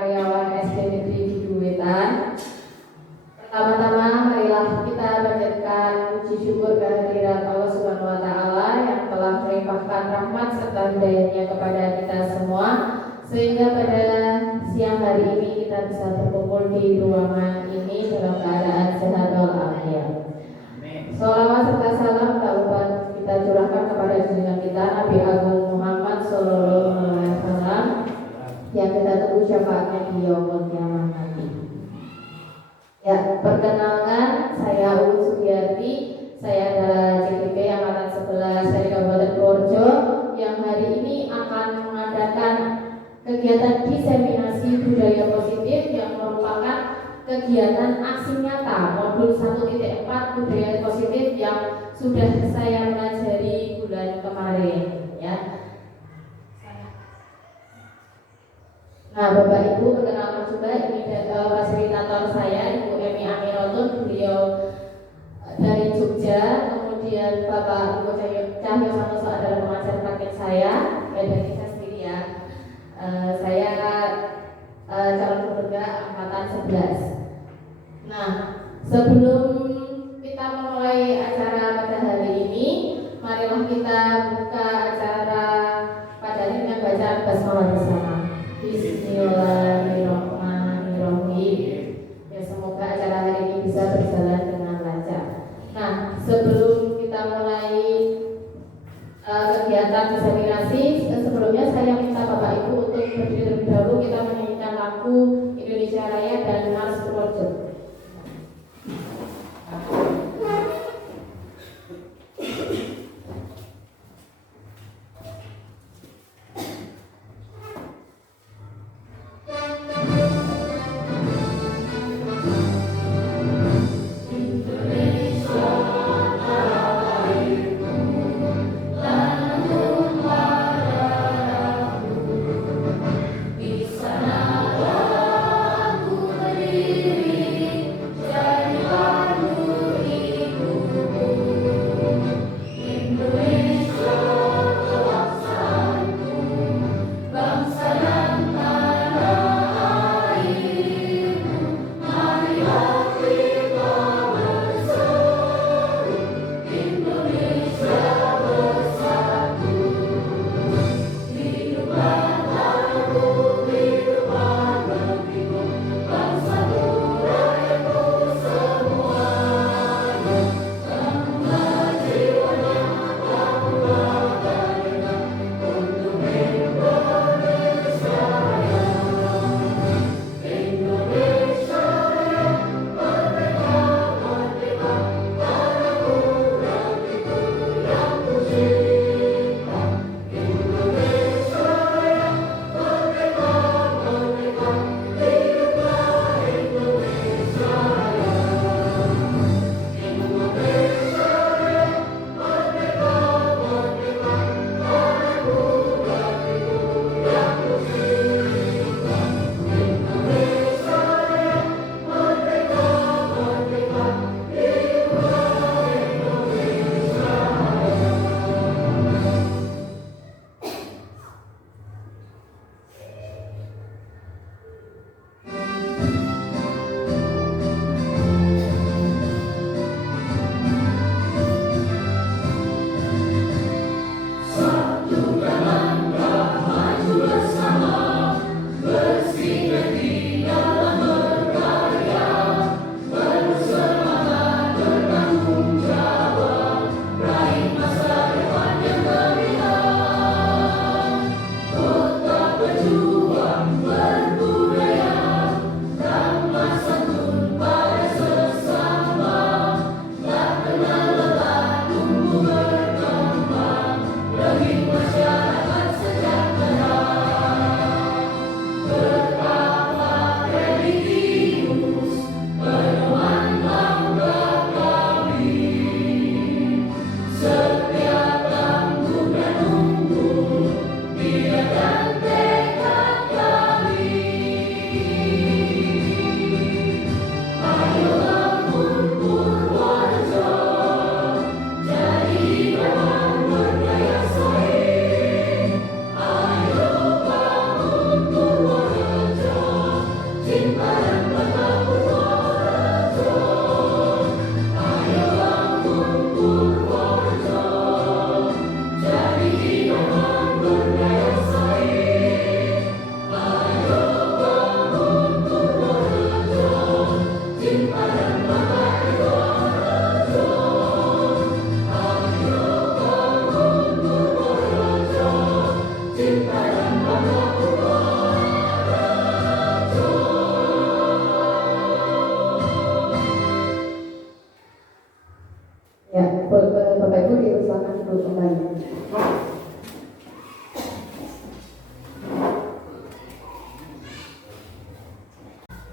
karyawan SD Negeri Piduwetan. Pertama-tama marilah kita panjatkan puji syukur kehadirat Allah Subhanahu wa taala yang telah melimpahkan rahmat serta hidayahnya kepada kita semua sehingga pada siang hari ini kita bisa berkumpul di ruangan ini dalam keadaan sehat walafiat. Sholawat serta salam tak lupa kita curahkan kepada junjungan kita Nabi Agung Muhammad Sallallahu Alaihi Wasallam yang kita tunggu syafaatnya di yaumul kiamah nanti. Ya, perkenalkan saya Ulu Sugiyarti, saya adalah CKP angkatan 11 dari Kabupaten Purworejo yang hari ini akan mengadakan kegiatan diseminasi budaya positif yang merupakan kegiatan aksi nyata modul 1.4 budaya positif yang sudah saya pelajari bulan kemarin ya. Nah, Bapak Ibu perkenalkan juga ini fasilitator saya Ibu Emi Aminatun, beliau dari Jogja, kemudian Bapak Ibu Cahyo Sanoso adalah pengajar praktik saya dan saya sendiri ya. Saya calon pemuda angkatan 11. Nah, sebelum kita memulai acara pada hari ini, marilah kita buka acara pada ini dengan bacaan basmalah bersama. Bismillahirrahmanirrahim. Ya, semoga acara hari ini bisa berjalan dengan lancar. Nah, sebelum kita mulai kegiatan diseminasi, sebelumnya saya minta Bapak Ibu untuk berdiri terlebih dahulu, kita menyanyikan lagu Indonesia Raya dan Mars Purworejo.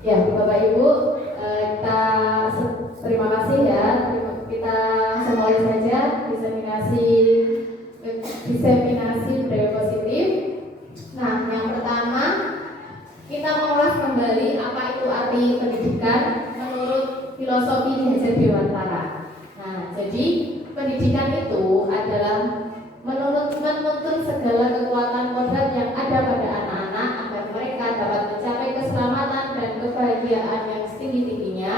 Ya, Bapak Ibu, kita terima kasih ya. Kita mulai saja diseminasi budaya positif. Nah, yang pertama kita mengulas kembali apa itu arti pendidikan menurut filosofi Ki Hajar Dewantara. Nah, jadi pendidikan itu adalah menuntun segala kekuatan kodrat yang ada pada anak-anak agar mereka dapat mencapai keselamatan dan kebahagiaan yang setinggi-tingginya,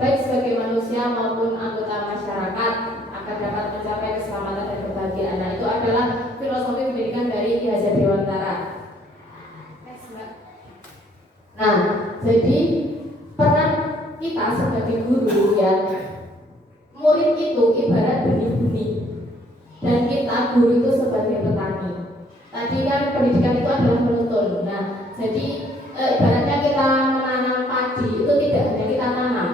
baik sebagai manusia maupun anggota masyarakat, agar dapat mencapai keselamatan dan kebahagiaan. Nah, itu adalah filosofi pendidikan dari Ki Hajar Dewantara. Nah, jadi peran kita sebagai guru ya, murid itu ibarat benih-benih dan kita guru itu sebagai petani. Tadi kan pendidikan itu adalah menuntun. Nah, jadi ibaratnya kita menanam padi itu tidak hanya kita tanam,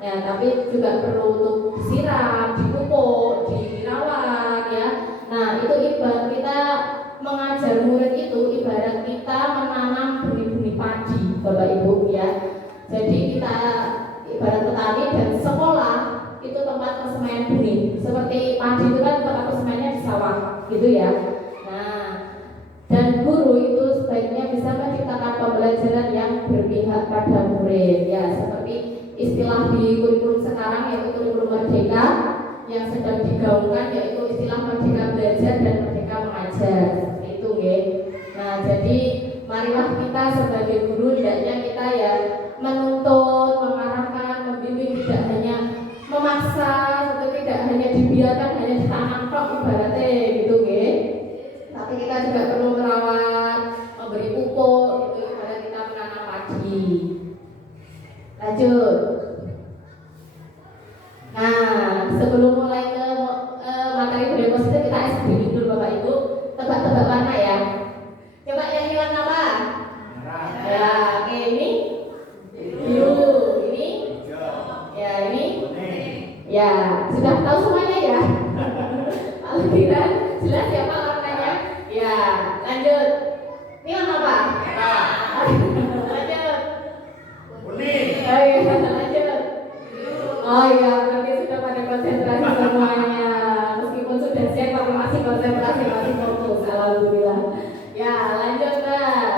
ya, tapi juga perlu untuk disiram, dipupuk, dirawat, ya. Nah, itu ibarat kita mengajar murid itu ibarat kita menanam benih-benih padi, Bapak Ibu, ya. Jadi kita ibarat petani dan sekolah itu tempat persemaian benih. Seperti padi itu kan tempat persemaiannya di sawah, gitu ya. Nah, dan guru itu sebaiknya bisa menciptakan pembelajaran yang berpihak pada murid, ya. Seperti istilah di kurikulum sekarang yaitu kurikulum merdeka yang sedang digaungkan, yaitu istilah merdeka belajar dan merdeka mengajar. Seperti itu, ya. Nah, jadi marilah kita sebagai guru hendaknya kita ya menuntun, mengarahkan, membimbing, tidak hanya memaksa atau tidak hanya dibiarkan hanya ditanam tok ibaratnya gitu, ya. Tapi kita juga perlu merawat, memberi pupuk, gitu ibarat kita menanam padi. Lanjut. Nah, sebelum mulai ke materi budaya positif, kita SBY dulu Bapak Ibu. Tebak-tebak warna ya. Coba yang ini warna apa? Ya, oke, ini biru, ini ya, ini ya, sudah tahu semuanya ya. Alhamdulillah, jelas ya Pak warnanya. Ya, lanjut. Ini warna apa? Lanjut. Kuning. Oh iya, lanjut. Oh iya, berarti sudah pada konsentrasi semuanya. Meskipun sudah siap, tapi masih konsentrasi, masih fokus. Alhamdulillah. Ya, lanjut Mbak.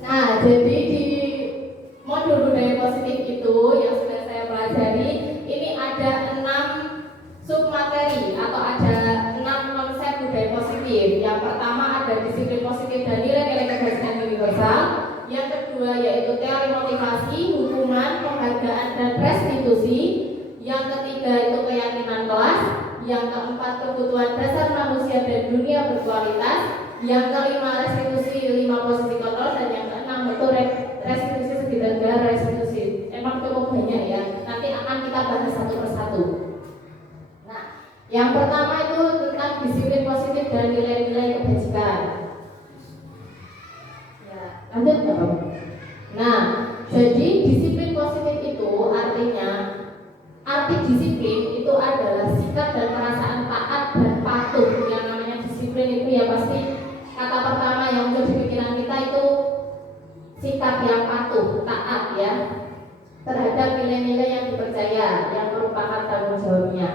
Nah, jadi di modul budaya positif itu yang sudah saya pelajari, ini ada 6 submateri atau ada 6 konsep budaya positif. Yang pertama ada disiplin positif dan nilai-nilai kebajikan universal. Yang kedua yaitu teori motivasi, hukuman, penghargaan dan restitusi. Yang ketiga itu keyakinan kelas. Yang keempat kebutuhan dasar manusia dan dunia berkualitas. Yang kelima restitusi 5 posisi kontrol. Dan yang keenam itu restitusi segitiga restitusi. Emang cukup banyak ya. Nanti akan kita bahas satu persatu. Nah, yang pertama itu tentang disiplin positif dan nilai-nilai kebajikan. Lanjut. Nah, jadi disiplin positif itu artinya, arti disiplin itu adalah sikap dan perasaan taat dan patuh. Yang namanya disiplin itu ya pasti kata pertama yang muncul di pikiran kita itu sikap yang patuh, taat ya terhadap nilai-nilai yang dipercaya yang merupakan tanggung jawabnya.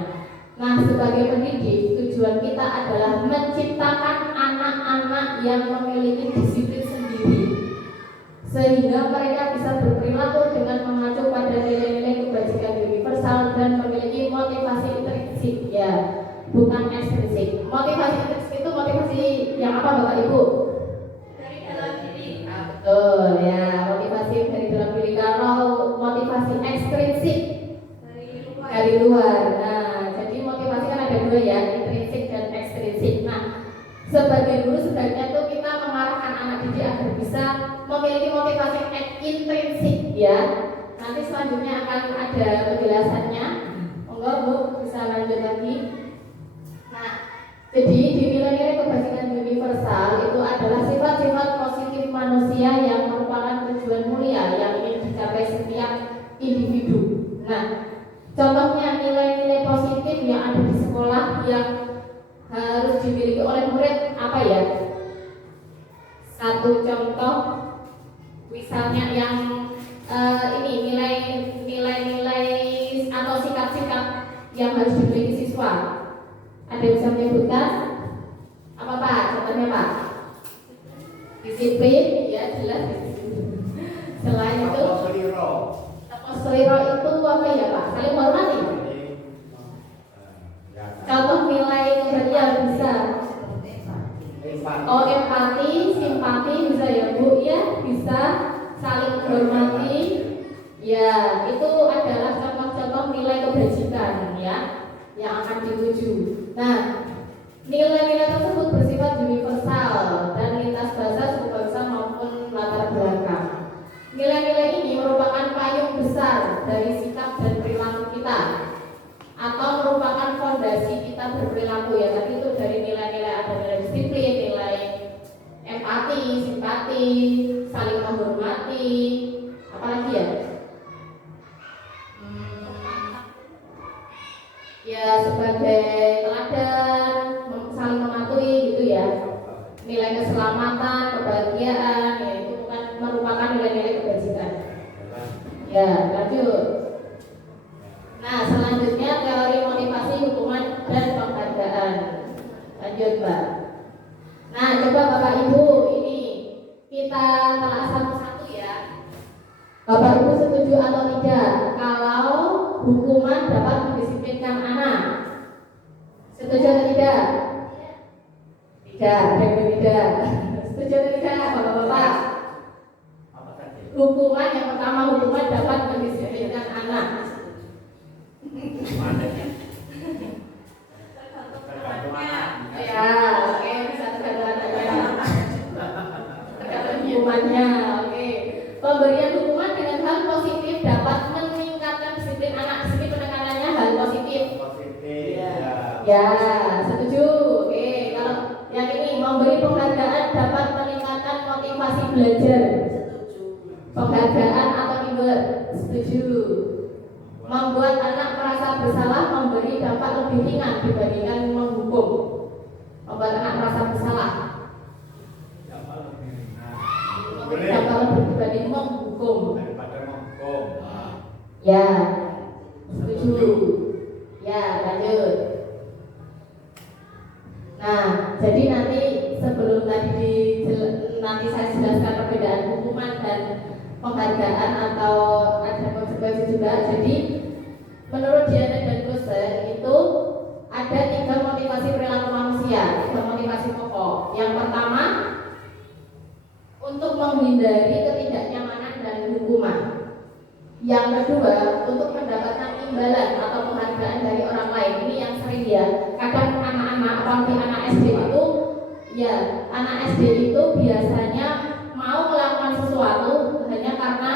Nah, sebagai pendidik tujuan kita adalah menciptakan anak-anak yang memiliki disiplin sendiri, sehingga mereka bisa berperilaku dengan mengacu pada nilai-nilai kebajikan universal dan memiliki motivasi intrinsik ya, bukan ekstrinsik. Motivasi intrinsik itu motivasi yang apa Bapak Ibu? Dari dalam diri. Nah, betul ya, motivasi dari dalam diri. Kalau motivasi ekstrinsik dari luar. Nah, jadi motivasi kan ada dua ya, intrinsik dan ekstrinsik. Nah, sebagai guru sebaiknya tuh kita mengarahkan anak didik agar bisa memiliki motivasi intrinsik ya. Nanti selanjutnya akan ada penjelasannya. Monggo Bu bisa lanjut lagi. Nah, jadi di nilai-nilai kebajikan universal itu adalah sifat-sifat positif manusia yang merupakan tujuan mulia yang ingin dicapai setiap individu. Nah, contohnya nilai-nilai positif yang ada di sekolah yang harus dimiliki oleh murid apa ya? Satu contoh misalnya yang ini nilai-nilai atau sikap-sikap yang harus dimiliki siswa. Ada yang bisa menyebutkan? Apa Pak? Contohnya Pak? Disiplin, ya jelas disiplin. Selain itu, seliro itu apa ya Pak? Saling hormati. Contoh nilai keberanian bisa. Oh, empati, simpati bisa ya Bu, ya bisa. Saling menghormati, ya itu adalah contoh-contoh nilai kebajikan ya yang akan dituju. Nah, nilai-nilai tersebut bersifat universal dan lintas bahasa, suku bangsa maupun latar belakang. Nilai-nilai ini merupakan payung besar dari sikap dan perilaku kita, atau merupakan fondasi kita berperilaku ya. Tadi itu dari nilai-nilai, ada nilai disiplin, nilai empati, simpati, saling menghormati, apalagi ya? Ya sebagai teladan, saling mematuhi gitu ya. Nilai keselamatan, kebahagiaan, ya itu bukan merupakan nilai-nilai kebajikan. Ya lanjut. Nah selanjutnya teori motivasi, hukuman dan penghargaan. Lanjut Mbak. Nah coba Bapak Ibu ini kita telah satu-satu ya. Bapak Ibu setuju atau tidak kalau hukuman dapat mendisiplinkan anak? Setuju atau tidak? Tidak, tidak. Setuju atau tidak Bapak-bapak? Hukuman yang pertama, hukuman dapat mendisiplinkan anak. Ya, oke, bisa tergantung hukumannya. Oke, pemberian hukuman dengan hal positif dapat meningkatkan disiplin anak. Di sini penekanannya hal positif. Ya, setuju. Oke, kalau yang ini memberi penghargaan dapat meningkatkan motivasi belajar. Penghargaan atau reward, setuju. Membuat anak merasa bersalah memberi dampak lebih ringan dibandingkan menghukum. Membuat anak merasa bersalah dampak lebih dibanding menghukum. Ya, setuju. Ya, lanjut. Nah, jadi nanti sebelum nanti saya jelaskan perbedaan hukuman dan penghargaan atau ada konsekuensi juga. Jadi menurut Janet dan Russell itu ada 3 motivasi perilaku manusia, 3 motivasi pokok. Yang pertama untuk menghindari ketidaknyamanan dan hukuman. Yang kedua untuk mendapatkan imbalan atau penghargaan dari orang lain. Ini yang sering ya. Kadang anak-anak, apalagi anak SD itu, ya anak SD itu biasanya mau melakukan sesuatu hanya karena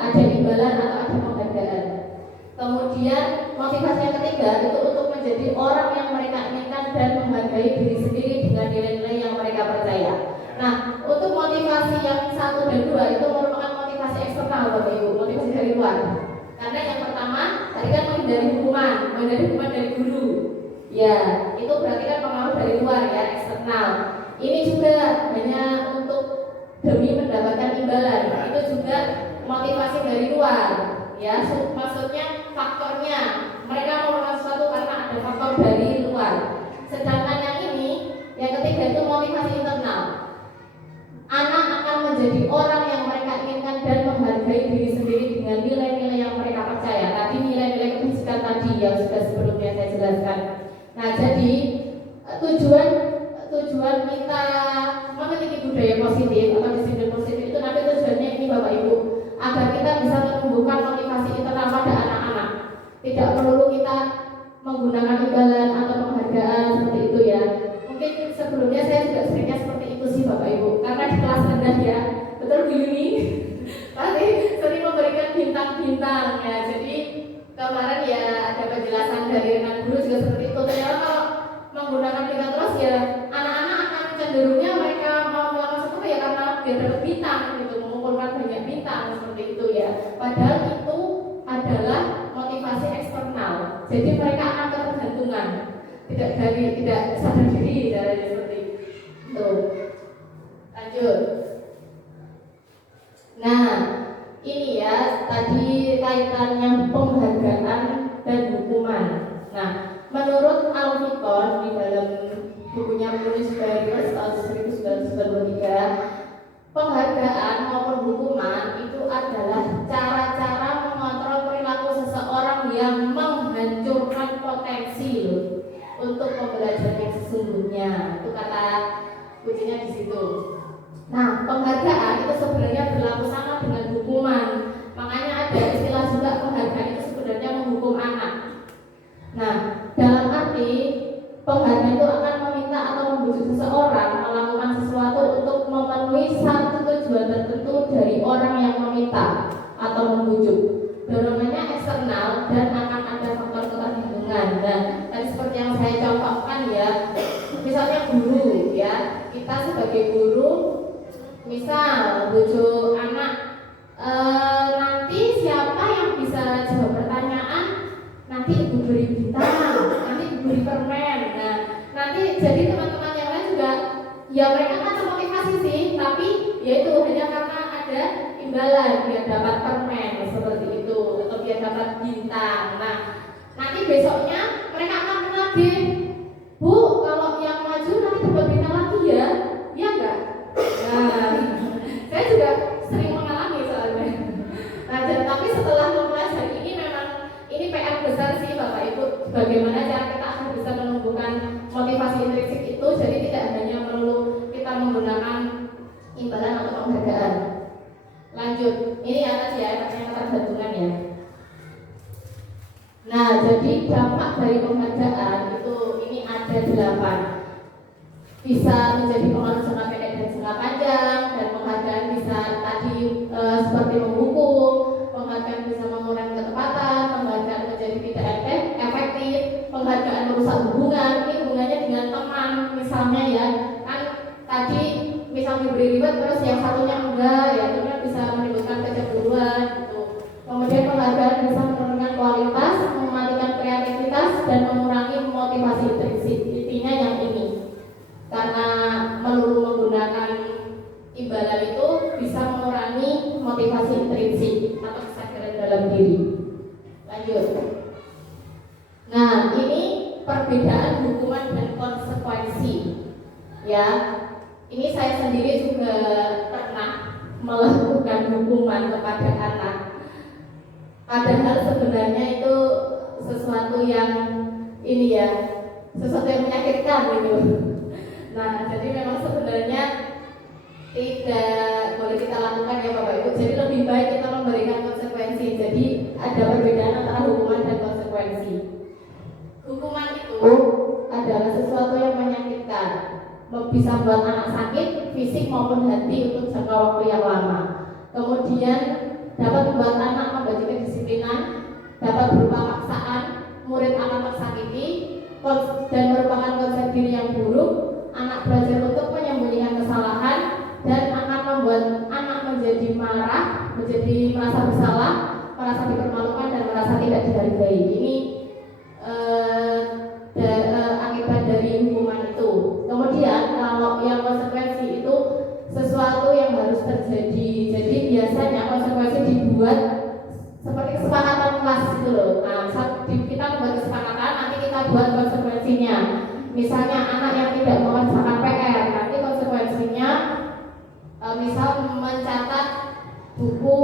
ada imbalan atau ada penghargaan. Kemudian motivasi yang ketiga itu untuk menjadi orang yang mereka inginkan dan menghargai diri sendiri dengan nilai-nilai yang mereka percaya. Nah, untuk motivasi yang 1 dan 2 itu merupakan motivasi eksternal Bapak Ibu, motivasi dari luar. Karena yang pertama tadi kan menghindari hukuman dari guru. Ya, itu berarti kan pengaruh dari luar ya, eksternal. Ini juga hanya untuk demi mendapatkan imbalan. Itu juga motivasi dari luar. Ya, maksudnya faktornya mereka melakukan sesuatu karena ada faktor dari luar. Sedangkan yang ini, yang ketiga itu motivasi internal. Anak akan menjadi orang yang mereka inginkan dan menghargai diri sendiri dengan nilai-nilai yang mereka percaya. Tadi nilai-nilai kebajikan tadi yang sudah sebelumnya saya jelaskan. Nah, jadi tujuan kita memiliki budaya positif atau disiplin positif itu nanti tujuannya ini Bapak Ibu, agar kita bisa menumbuhkan motivasi internal pada anak-anak. Tidak perlu kita menggunakan imbalan atau penghargaan seperti itu ya. Mungkin sebelumnya saya juga seringnya seperti itu sih Bapak Ibu, karena di kelas rendah ya, betul Bu Yuni pasti sering memberikan bintang-bintang ya. Jadi kemarin ya ada penjelasan dari rekan guru juga seperti itu. Ternyata kalau menggunakan bintang terus ya anak-anak akan cenderungnya mereka mau melakukan sesuatu ya karena biar dapat bintang gitu, mengumpulkan banyak bintang seperti itu ya. Padahal itu adalah motivasi eksternal. Jadi mereka akan ketergantungan, tidak sadar diri dari seperti itu. Lanjut. Nah, ini ya kaitannya penghargaan dan hukuman. Nah, menurut Alfikon di dalam bukunya Rules Barriers tahun 1993, penghargaan maupun hukuman itu adalah cara-cara mengontrol perilaku seseorang yang menghancurkan potensi untuk pembelajaran yang sesungguhnya. Itu kata kuncinya di situ. Nah, penghargaan itu sebenarnya berlaku sama dengan hukuman. Makanya ada istilah juga penghargaan itu sebenarnya menghukum anak. Nah, dalam arti penghargaan itu akan meminta atau membujuk seseorang melakukan sesuatu untuk memenuhi satu tujuan tertentu dari orang yang meminta atau membujuk. Dorongannya eksternal dan akan ada faktor ketergantungan. Nah, tadi seperti yang saya contohkan ya, misalnya guru ya, kita sebagai guru misal bujuk anak, nanti siapa yang bisa jawab pertanyaan, nanti ibu beri bintang, nanti ibu beri permen. Nah, nanti jadi teman-teman yang lain juga ya mereka kan termotivasi sih, tapi ya itu hanya karena ada imbalan biar dapat permen seperti itu atau biar dapat bintang. Nah, nanti besoknya mereka akan menagih, Bu, kalau yang maju nanti dapat bintang lagi ya, iya enggak? Nah, saya juga sering mengalami soalnya. Nah, tapi setelah mempelajari ini memang ini PR besar sih Bapak Ibu. Bagaimana cara kita akan bisa menumbuhkan motivasi intrinsik itu? Jadi tidak hanya perlu kita menggunakan imbalan atau penghargaan. Lanjut, ini atas ya, yang ketergantungan ya. Nah, jadi dampak dari penghargaan itu ini ada 8. Bisa menjadi pengaruh jangka pendek dan jangka panjang, dan penghargaan bisa tadi seperti menghukum, penghargaan bisa mengurangi ketepatan, penghargaan menjadi tidak efektif, penghargaan merusak hubungan. Ini hubungannya dengan teman misalnya ya, kan tadi misalnya diberi reward terus yang satunya enggak, ya itu bisa menimbulkan kecemburuan gitu. Kemudian penghargaan bisa menurunkan kualitas, mematikan kreativitas, dan mengurangi motivasi intrinsik. Intinya yang ini, karena melulu menggunakan imbalan itu bisa mengurangi motivasi intrinsik atau kesadaran dalam diri. Lanjut. Nah, ini perbedaan hukuman dan konsekuensi. Ya, ini saya sendiri juga pernah melakukan hukuman kepada anak. Padahal sebenarnya itu sesuatu yang ini ya, sesuatu yang menyakitkan gitu. Nah, jadi memang sebenarnya tidak boleh kita lakukan ya Bapak Ibu. Jadi lebih baik kita memberikan konsekuensi. Jadi ada perbedaan antara hukuman dan konsekuensi. Hukuman itu adalah sesuatu yang menyakitkan, bisa membuat anak sakit, fisik maupun hati untuk jangka waktu yang lama. Kemudian dapat membuat anak membaca kedisiplinan, dapat berupa paksaan, murid akan tersakiti, dan merupakan konsep diri yang buruk. Anak belajar untuk menyembunyikan kesalahan dan akan membuat anak menjadi marah, menjadi merasa bersalah, merasa dipermalukan dan merasa tidak dihargai. Ini akibat dari hukuman itu. Kemudian kalau yang konsekuensi itu sesuatu yang harus terjadi. Jadi biasanya konsekuensi dibuat seperti kesepakatan kelas gitu loh. Nah, saat kita membuat kesepakatan, nanti kita buat konsekuensinya. Misalnya anak yang tidak mengerjakan PR, nanti konsekuensinya misal mencatat buku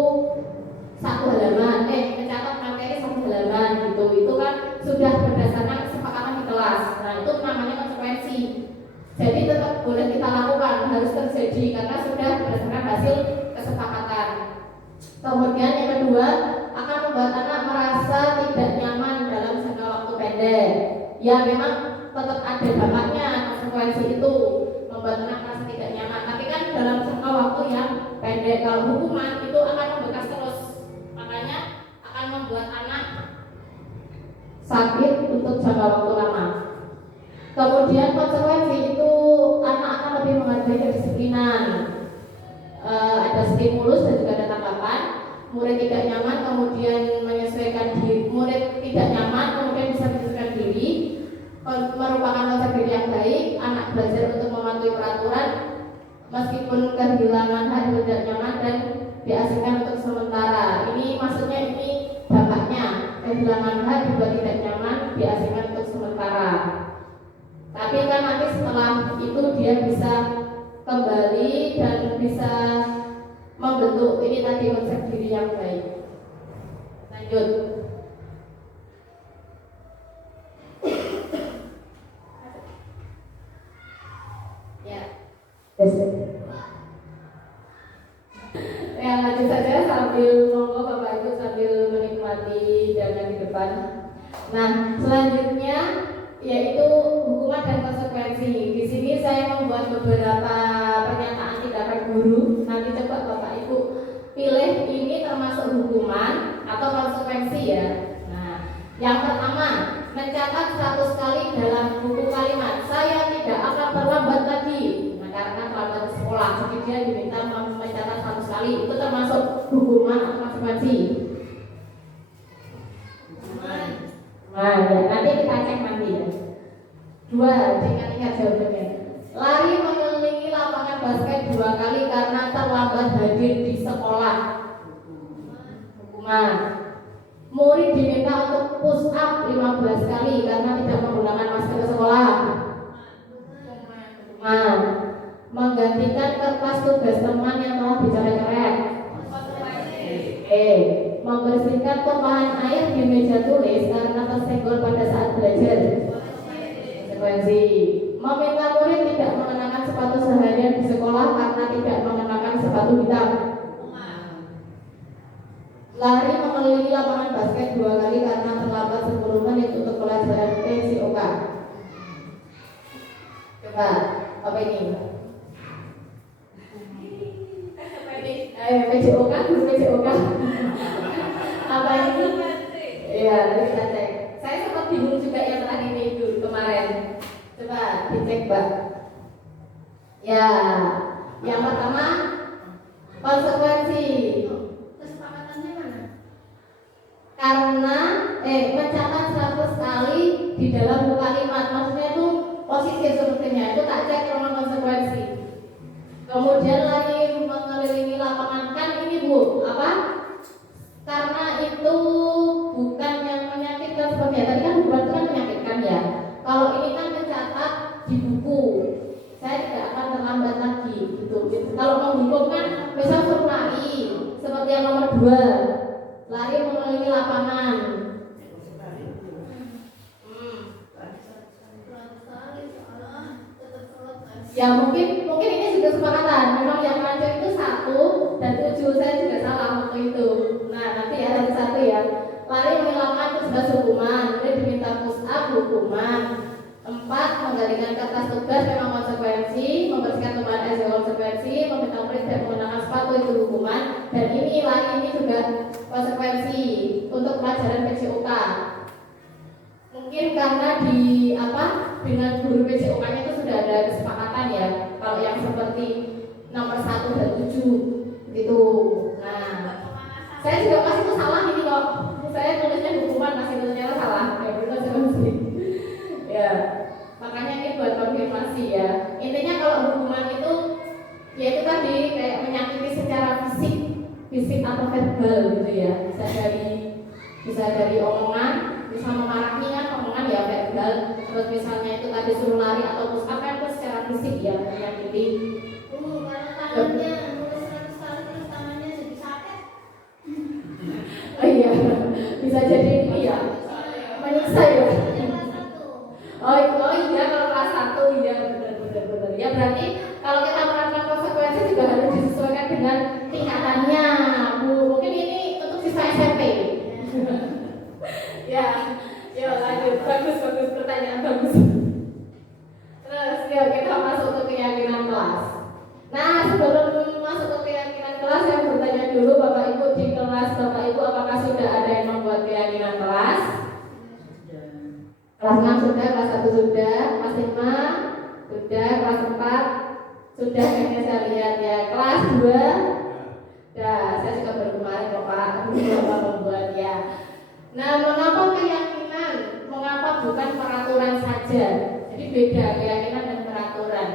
1 halaman, mencatat materi 1 halaman gitu. Itu kan sudah berdasarkan kesepakatan di kelas. Nah, itu namanya konsekuensi. Jadi tetap boleh kita lakukan, harus terjadi karena sudah berdasarkan hasil kesepakatan. Kemudian yang kedua, akan membuat anak merasa tidak nyaman dalam jangka waktu pendek. Ya memang tetap ada dampaknya, konsekuensi itu membuat anak merasa tidak nyaman, tapi kan dalam jangka waktu yang pendek. Kalau hukuman itu akan membekas terus, makanya akan membuat anak sakit untuk jangka waktu lama. Kemudian konsekuensi itu anak akan lebih menghargai kedisiplinan. Ada stimulus dan juga ada tanggapan. Murid tidak nyaman, kemudian menyesuaikan diri. Murid tidak nyaman, kemudian bisa menyesuaikan diri. Merupakan konsep diri yang baik. Anak belajar untuk mematuhi peraturan meskipun kehilangan hal tidak nyaman dan diasingkan untuk sementara. Ini maksudnya ini nyaman H dibuat tidak nyaman, diasingkan untuk sementara. Tapi kan nanti setelah itu dia bisa kembali dan bisa membentuk ini tadi konsep diri yang baik. Lanjut. Ya. Ya, lanjut saja sambil monggo Bapak Ibu sambil menikmati jalan di depan. Nah, selanjutnya yaitu hukuman dan konsekuensi. Di sini saya membuat beberapa pernyataan tindakan guru. Nanti coba Bapak Ibu pilih ini termasuk hukuman atau konsekuensi ya. Nah, yang pertama, mencatat 100 kali dalam buku kalimat saya tidak akan terlambat lagi. Nah, karena terlambat ke sekolah, jadi dia diminta mencatat 100 kali. Itu termasuk hukuman atau konsekuensi? Nah, ya, nanti kita cek nanti ya. 2, ingat jawabannya. Lari mengelilingi lapangan basket 2 kali karena terlambat hadir di sekolah. Hukuman. Murid diminta untuk push up 15 kali karena tidak menggunakan masker ke sekolah. Hukuman. Menggantikan kertas tugas teman yang telah dicoret-coret. Membersihkan tumpahan air di meja tulis karena tersenggol pada saat belajar. Konsekuensi. Meminta murid tidak mengenakan sepatu seharian di sekolah karena tidak mengenakan sepatu hitam. Lari mengelilingi lapangan basket 2 kali karena terlambat 10 menit untuk pelajaran PCOK. Coba, apa ini? PCOK, guru PCOK. Apa ini? Iya, kita cek. Saya sempat bingung juga yang tadi itu kemarin. Coba dicek, Mbak. Ya, yang pertama konsekuensi. Kesepakatannya mana? Karena mencatat 100 kali di dalam kalimat, maksudnya itu positif sepertinya. Itu tak cek sama konsekuensi. Kemudian lagi mengelilingi lapangan kan ini Bu, apa? Karena itu bukan yang menyakitkan seperti tadi kan bukan itu kan menyakitkan ya. Kalau ini kan mencatat di buku, saya tidak akan terlambat lagi gitu. Kalau menghukum kan misal suruh lari seperti yang nomor 2, lari mengelilingi lapangan. Ya mungkin ini juga kesepakatan. Memang yang panjang itu 1 dan 7, saya juga salah waktu itu. Nah nanti ya satu ya. Lari menghilangkan tugas hukuman, kemudian diminta push up hukuman. 4, menggantikan kertas tugas memang konsekuensi, membersihkan tumpahan air juga konsekuensi, meminta murid tidak menggunakan sepatu itu hukuman. Dan ini lari ini juga konsekuensi untuk pelajaran PCOK. Mungkin karena dengan guru PCOK-nya itu sudah ada kesepakatan ya. Kalau yang seperti nomor 1 dan 7 gitu. Nah, saya juga pasti itu salah ini kok. Saya tulisnya hukuman masih ternyata salah. Ya benar sih. Ya, makanya ini buat konfirmasi ya. Intinya kalau hukuman itu ya itu tadi kayak menyakiti secara fisik atau verbal gitu ya. Bisa dari omongan, bisa memarahi kan omongan ya verbal. Terus misalnya itu tadi suruh lari atau push up kan itu secara fisik ya menyakiti. Karena tangannya nulis 100 kali terus tangannya jadi sakit. Oh iya, bisa jadi ini ya menyiksa ya. Oh iya kalau kelas 1 ya benar. Ya berarti kalau kita menerapkan konsekuensi juga harus disesuaikan dengan tingkatannya Bu. Mungkin ini untuk siswa SMP. Ya lanjut, bagus pertanyaan bagus. Terus ya kita masuk ke keyakinan kelas. Nah sebelum masuk ke keyakinan kelas saya bertanya dulu Bapak Ibu di kelas Bapak Ibu apakah sudah ada yang membuat keyakinan kelas? Kelas 6 sudah, kelas 1 sudah, kelas 5 sudah, kelas 4 sudah kayaknya saya lihat ya. Kelas 2 saya juga baru kemarin Bapak membuat ya. Nah mengapa keyakinan? Mengapa bukan peraturan saja? Jadi beda keyakinan dan peraturan.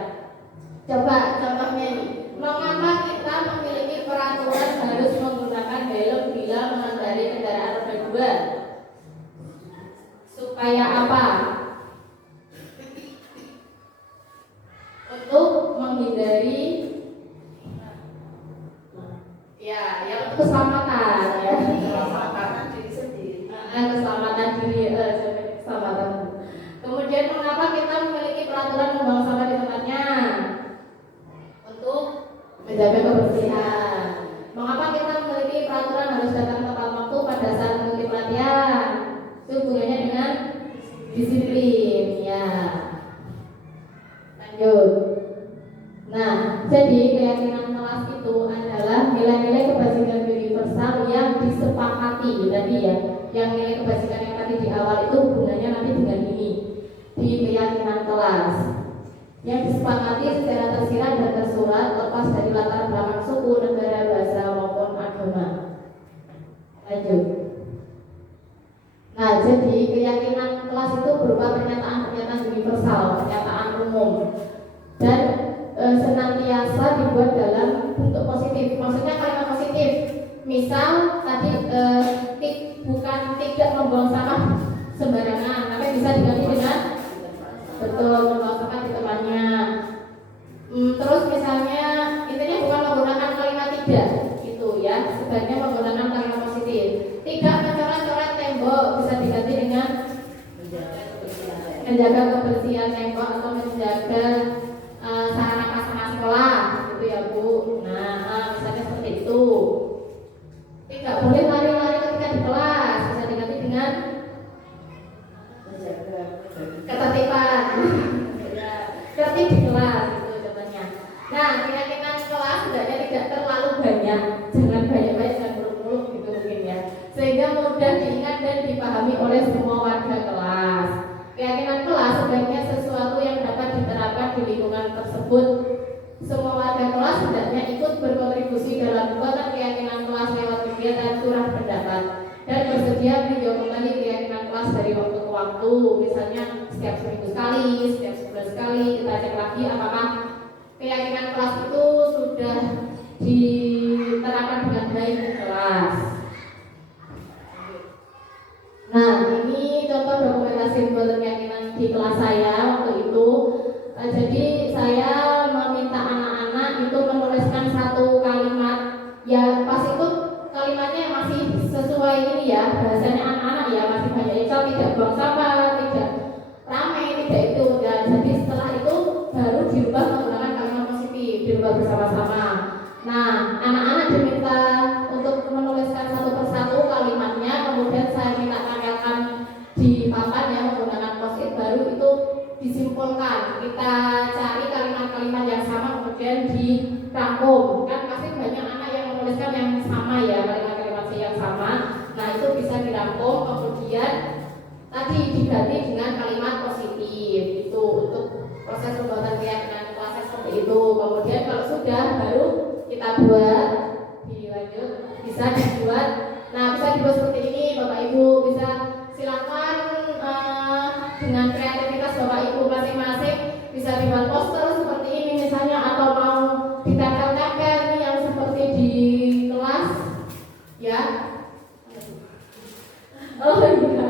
Coba contohnya nih, mengapa kita memiliki peraturan harus menggunakan helm bila mengendarai kendaraan roda 2? Ya, yang keselamatan ya. Keselamatan diri sendiri. Keselamatan diri, keselamatan. Kemudian mengapa kita memiliki peraturan membuang sampah di tempatnya? Untuk menjaga kebersihan. Mengapa kita memiliki peraturan harus datang tepat waktu pada saat mengikuti pelatihan? Itu hubungannya dengan disiplin, ya. Lanjut. Nah, jadi keyakinan kelas itu adalah nilai-nilai kebajikan universal yang disepakati tadi ya. Yang nilai kebajikan yang tadi di awal itu hubungannya nanti dengan ini di keyakinan kelas yang disepakati secara tersirat dan tersurat lepas dari latar belakang suku, negara, bahasa maupun agama. Lanjut. Nah, jadi keyakinan kelas itu berupa pernyataan-pernyataan universal, pernyataan umum dan senantiasa dibuat dalam bentuk positif. Maksudnya kalimat positif. Misal tadi bukan tidak membuang sampah sembarangan, tapi bisa diganti dengan betul membuang sampah di tempatnya. Terus misalnya intinya bukan menggunakan kalimat tidak, gitu ya. Sebaiknya menggunakan kalimat positif. Tidak mencoret-coret tembok, bisa diganti dengan menjaga kebersihan tembok atau menjaga sarana prasarana sekolah, gitu ya Bu. Nah, misalnya seperti itu. Tidak boleh lari-lari ketika di kelas, bisa diganti dengan ketertiban. Tertib di kelas, itu contohnya. Nah, keyakinan kelas sebenarnya tidak terlalu banyak, jangan banyak-banyak, jangan muluk-muluk gitu mungkin ya, sehingga mudah diingat dan dipahami oleh semua warga kelas. Keyakinan kelas sebaiknya sesuatu yang dapat diterapkan di lingkungan tersebut. Semua warga kelas hendaknya ikut berkontribusi dalam pembuatan keyakinan kelas lewat kegiatan curah pendapat dan bersedia meninjau kembali keyakinan kelas dari waktu ke waktu. Misalnya setiap seminggu sekali, setiap sebulan sekali kita cek lagi apakah keyakinan kelas itu sudah diterapkan dengan baik di kelas. Nah, ini contoh dokumentasi buat keyakinan di kelas saya waktu itu. Jadi saya meminta anak-anak itu menuliskan satu kalimat. Ya pas itu kalimatnya masih sesuai ini ya, bahasanya anak-anak ya, masih banyak ecol, tidak buang sampah, tidak ramai, tidak itu ya. Jadi setelah itu baru dirubah menggunakan kalimat positif, dirubah bersama-sama. Nah, anak-anak diminta untuk menuliskan satu persatu kalimatnya, kemudian saya minta karyakan di papan ya menggunakan post-it, baru itu disimpulkan. Kita cari kalimat-kalimat yang sama kemudian dirangkum. Kan pasti banyak anak yang menuliskan yang sama ya, kalimat-kalimat yang sama. Nah, itu bisa dirangkum kemudian tadi diganti dengan kalimat positif. Itu untuk proses pembuatan keyakinan kelas seperti itu. Kemudian kalau sudah baru kita buat, dilanjut, bisa dibuat. Nah, bisa dibuat seperti ini Bapak Ibu, bisa silakan dengan kreativitas Bapak Ibu masing-masing bisa dibuat poster seperti ini misalnya, atau mau ditempel-tempel ini yang seperti di kelas ya. Oh iya.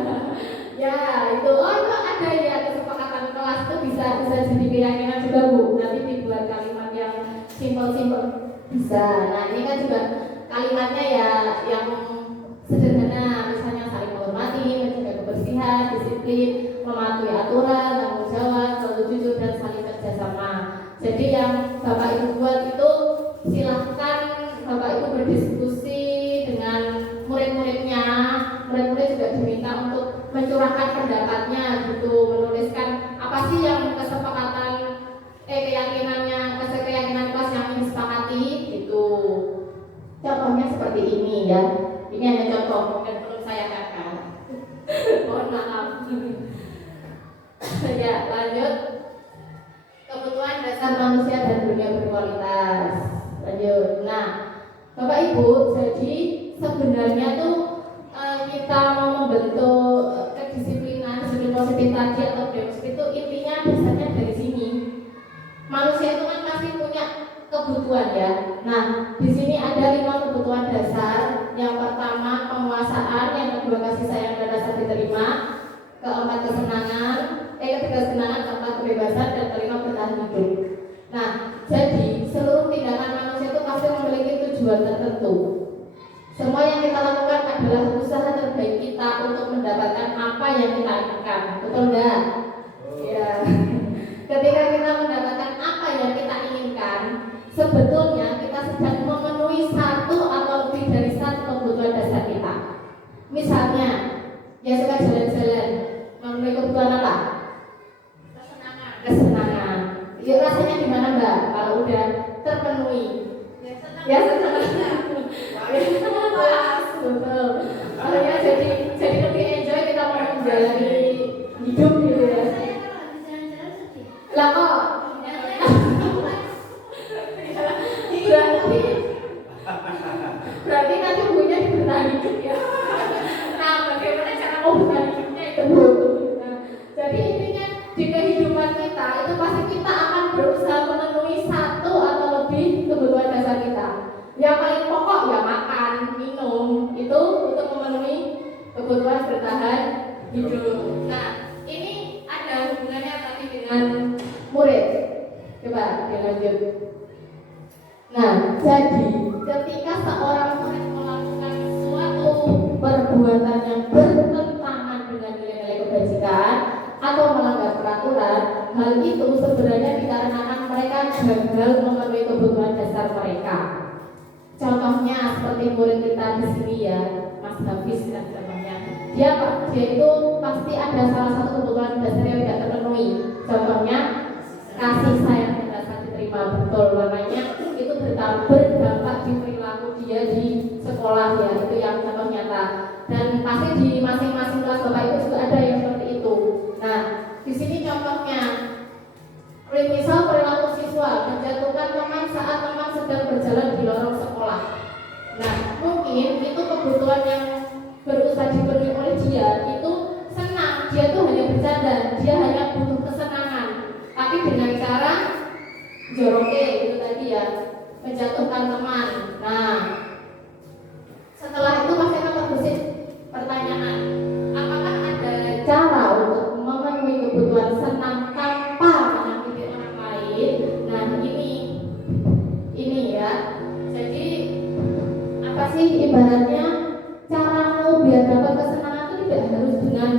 Ya, itu ada ya, kesepakatan kelas itu bisa jadi keyakinan juga Bu. Nanti dibuat kalimat yang simpel-simpel bisa. Nah, ini kan juga kalimatnya ya yang sederhana, misalnya saling menghormati, menjaga kebersihan, disiplin, mematuhi aturan, tanggung jawab, selalu jujur dan saling kerjasama. Jadi yang Bapak Ibu buat itu silahkan Bapak Ibu berdiskusi dengan murid-muridnya. Murid-murid juga diminta untuk mencurahkan pendapatnya gitu, menuliskan apa sih yang kesepakatan keyakinan kelas yang disepakati gitu. Contohnya seperti ini ya. Ini hanya contoh dan belum saya katakan. Mohon maaf. Ya, lanjut. Kebutuhan dasar manusia dan dunia berkualitas. Lanjut. Nah, Bapak Ibu, jadi sebenarnya tuh kita mau membentuk kedisiplinan, disiplin positif tadi atau positif itu intinya dasarnya dari sini. Manusia itu kan pasti punya kebutuhan ya. Nah, di sini ada 5 kebutuhan dasar. Yang pertama penguasaan, yang kedua kasih sayang dan rasa diterima, keempat kesenangan, ketiga kesenangan, keempat kebebasan, dan kelima bertahan hidup. Nah, jadi seluruh tindakan manusia itu pasti memiliki tujuan tujuan tertentu. Semua yang kita lakukan adalah usaha terbaik kita untuk mendapatkan apa yang kita inginkan. Betul enggak? Ya. Ketika kita mendapatkan apa yang kita inginkan, sebetulnya kita sedang memenuhi satu atau lebih dari satu kebutuhan dasar kita. Misalnya, ya suka jalan-jalan, memenuhi kebutuhan apa? Kesenangan. Ya, rasanya gimana Mbak? Kalau udah terpenuhi? Ya senang. Betul. Oh ya, jadi lebih enjoy kita mau menjalani hidup gitu ya. Lah kok berarti kan tubuhnya bertahan hidup ya. Nah, bagaimana cara mau bertahan hidupnya itu? Nah, jadi intinya di kehidupan kita itu pasti kita akan berusaha memenuhi satu atau lebih kebutuhan dasar kita. Yang paling pokok ya makan, minum, itu untuk memenuhi kebutuhan bertahan hidup. Nah, ini ada hubungannya tadi dengan murid. Coba dilanjut. Nah, jadi ketika seorang murid melakukan suatu perbuatan yang bertentangan dengan nilai-nilai kebajikan atau melanggar peraturan, hal itu sebenarnya dikarenakan mereka gagal memenuhi kebutuhan dasar mereka. Contohnya seperti murid kita di sini ya, Mas Hafiz kan contohnya. Dia itu pasti ada salah satu kebutuhan dasar yang tidak terpenuhi. Contohnya kasih sayang yang tidak diterima, betul, makanya itu berdampak di perilaku dia di sekolah ya, itu yang contoh nyata. Dan pasti di masing-masing kelas Bapak Ibu juga ada yang seperti itu. Nah, di sini contohnya, misal perilaku siswa menjatuhkan teman saat teman sedang berjalan di lorong sekolah. Nah, mungkin itu kebutuhan yang berusaha dipenuhi oleh dia itu senang, dia tuh hanya bercanda, dia hanya butuh kesenangan, tapi dengan cara joroke itu tadi ya, menjatuhkan teman. Nah, setelah itu pasti akan terbesit pertanyaan, apakah ada cara untuk memenuhi kebutuhan senang tanpa menyakiti orang lain? Nah, ini ya. Jadi apa sih ibaratnya caramu biar dapat kesenangan itu tidak harus dengan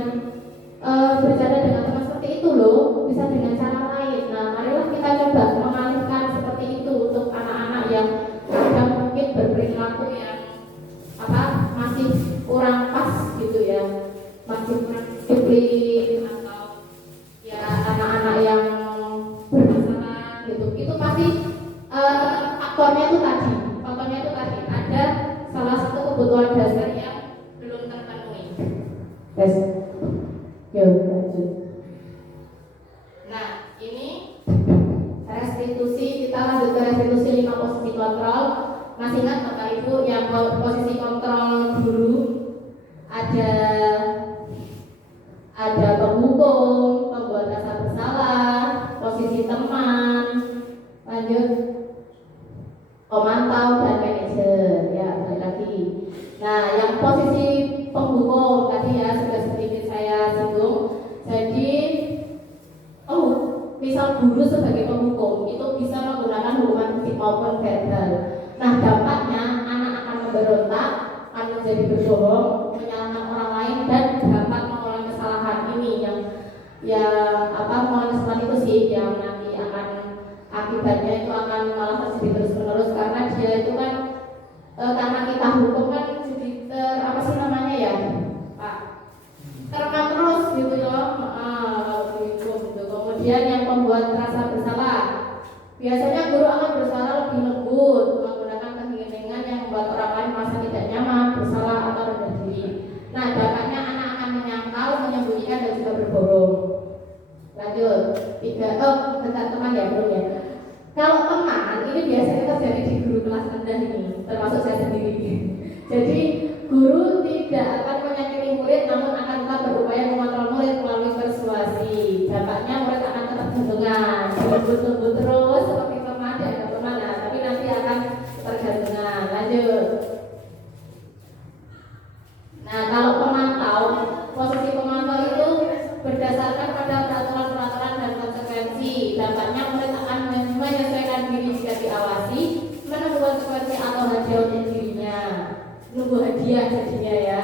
bercanda dengan teman seperti itu loh, bisa dengan cara lain. Nah, marilah kita coba mengalihkan seperti itu untuk anak-anak yang kadang mungkin berperilaku yang masih kurang pas gitu ya, masih kurang disiplin atau ya anak-anak yang bermasalah gitu. Itu pasti faktornya itu tadi ada salah satu kebutuhan dasar yang belum terpenuhi. Yes. Yuk lanjut. Nah, ini restitusi, kita lanjut ke restitusi 5 posisi kontrol. Masih ingat Bapak Ibu yang posisi kontrol guru ada penghukum, pembuat rasa bersalah, posisi teman, lanjut pemantau dan manajer ya, balik lagi. Nah, yang posisi penghukum tadi ya sudah sedikit saya singgung. Jadi misal guru sebagai penghukum itu bisa menggunakan hukuman fisik maupun verbal. Nah, dampaknya anak akan memberontak, akan menjadi berbohong, menyalahkan orang lain, dan dapat mengulangi kesalahan ini yang mengulangi kesalahan itu sih yang nanti akan akibatnya itu akan malah terjadi terus-menerus karena dia itu kan karena kita hukum kan jadi terekam terus gitu loh. Kemudian yang membuat rasa bersalah, biasanya guru akan berusaha lebih lembut, menggunakan keinginan yang membuat orang lain merasa tidak nyaman, bersalah atau rendah diri. Nah, dampaknya anak akan menyangkal, menyembunyikan dan juga berbohong. Lanjut, bentar teman ya belum ya. Kalau teman ini biasanya terjadi di guru kelas rendah ini, termasuk saya sendiri. Jadi guru tidak akan menyakiti murid, namun akan tetap berupaya mengontrol murid melalui persuasi. Dampaknya murid akan tetap gantungan, tunggu terus seperti teman dan ada teman, tapi nanti akan tergantungan. Lanjut. Nah, kalau pemantau, posisi pemantau itu berdasarkan pada peraturan-peraturan dan konsekuensi. Dampaknya murid akan menyesuaikan diri jika diawasi, menemukan konsekuensi atau hadiah nunggu hadiah jadinya ya.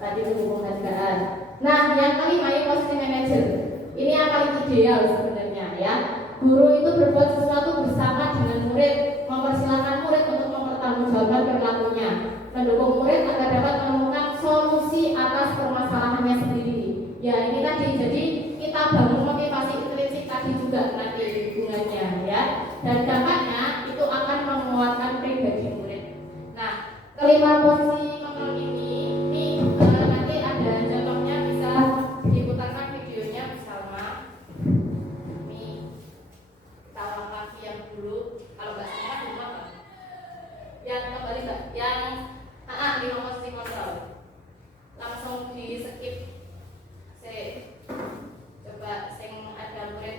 Tadi nunggu penghargaan. Nah, yang kelima ini posisi manajer. Ini yang paling ideal sebenarnya ya. Guru itu berbuat sesuatu bersama dengan murid, mempersilahkan murid untuk mempertanggungjawabkan perilakunya, mendukung murid agar dapat menemukan solusi atas permasalahannya sendiri. Ya ini tadi, jadi kita bangun motivasi intrinsik tadi juga nanti hubungannya ya. Dan dampaknya itu akan menguatkan pribadi murid. Nah, kelima posisi kontrol ini nanti ada contohnya, bisa diputarkan videonya bersama. Nih, kita ulang lagi yang dulu. Kalau nggak semua belum apa? Yang kembali mbak, yang lima posisi kontrol. Langsung di skip. Coba sing ada murid.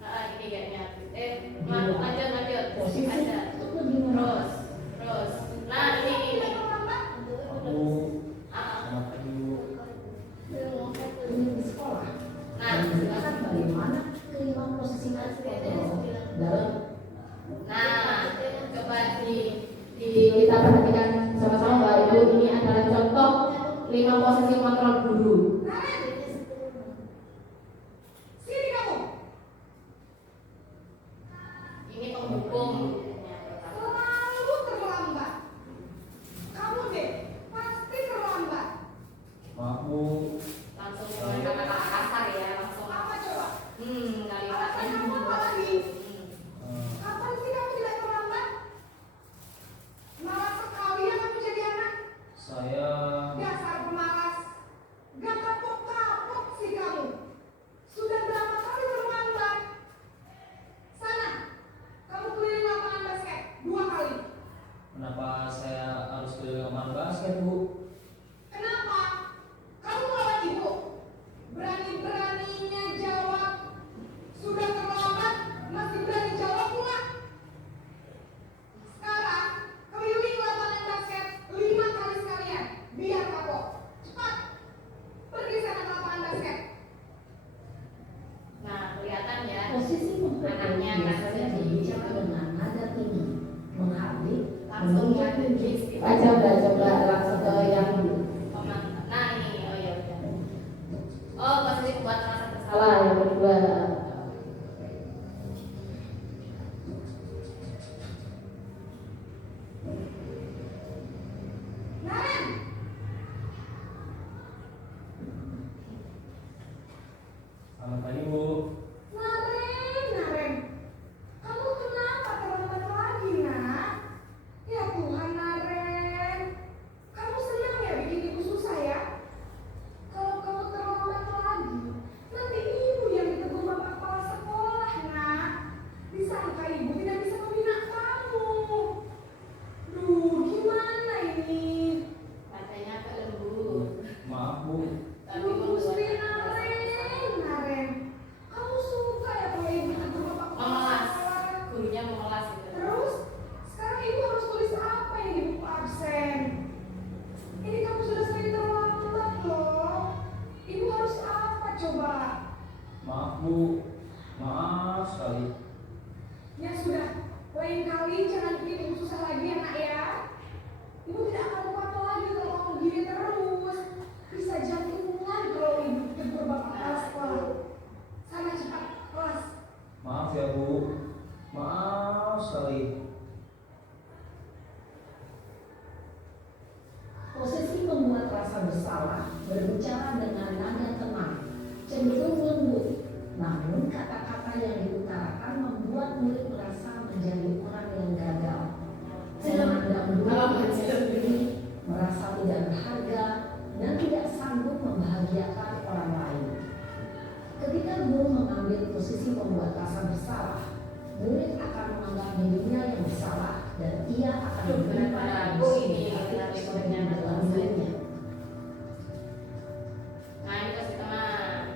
Nah ini kayaknya. Lanjut. Ada. Terus. Nah ini. Nah, silakan bagaimana kelima posisi dalam. Nah, coba kita perhatikan sama-sama Bapak Ibu, ini adalah contoh 5 posisi kontrol guru. Sini kamu. Ini penghukum. Selalu terlambat. Kamu deh pasti terlambat. Maaf Bu. Langsung dengan kata-kata kasar ya, langsung. Apa coba? Kalimatnya. Apa lagi? Kapan sih kamu tidak terlambat? Malas sekali ya kamu jadi anak. Saya dasar pemalas. Gak kapok-kapok sih kamu. Sudah berapa kali terlambat? Sana, kamu keliling lapangan basket 2 kali. Kenapa saya harus keliling lapangan basket, Bu? Kenapa? Kamu melawan ibu. Berani-beraninya jawab. Sudah terlambat, masih berani jawab pula. Sekarang, keliling lapangan basket 5 kali sekalian. Biar kapok. Cepat. Pergi sana ke lapangan basket. Nah, kelihatan ya. Posisi anaknya rasanya berbicara dengan nada tinggi, menghardik, langsung ya. Coba langsung ke yang nah ini, oh ya udah. Oh, posisi buat rasa bersalah yang kedua. Naren. Selamat pagi, Bu. Naren. Kamu kenapa terlambat lagi, Nak? Ya Tuhan, Naren. Kamu senang ya bikin ibu susah ya? Kalau kamu terlambat lagi, nanti ibu yang ditegur bapak kepala sekolah, Nak. Disangka ibu tidak bisa membina kamu. Duh, gimana ini? Katanya agak lembut. Maaf, Bu. Tapi Gusti Naren. Kamu suka ya kalau ibu ditegur bapak kepala sekolah? Gurunya memelas itu. Terus, sekarang ibu harus tulis apa ini di buku absen? Ini kamu sudah sering terlambat loh. Ibu harus apa coba? Maaf Bu, maaf sekali. Ya sudah, lain kali jangan bikin ibu susah lagi ya Nak ya. Ibu tidak akan kuat lagi kalau kamu gini terus. Bisa jantungan kalau ibu tegur bapak kepala sekolah. Sana cepat kelas. Maaf ya Bu, maaf sekali. Posisi membuat rasa bersalah, berbicara dengan nada tenang, cenderung lembut. Namun kata-kata yang diutarakan membuat murid merasa menjadi orang yang gagal, memandang diri sendiri, merasa tidak berharga, dan tidak sanggup membahagiakan orang lain. Ketika guru mengambil posisi membuat rasa bersalah, murid akan menganggap dirinya yang bersalah dan ia akan memberikan ini dalam dirinya. Nah, ini kasih teman.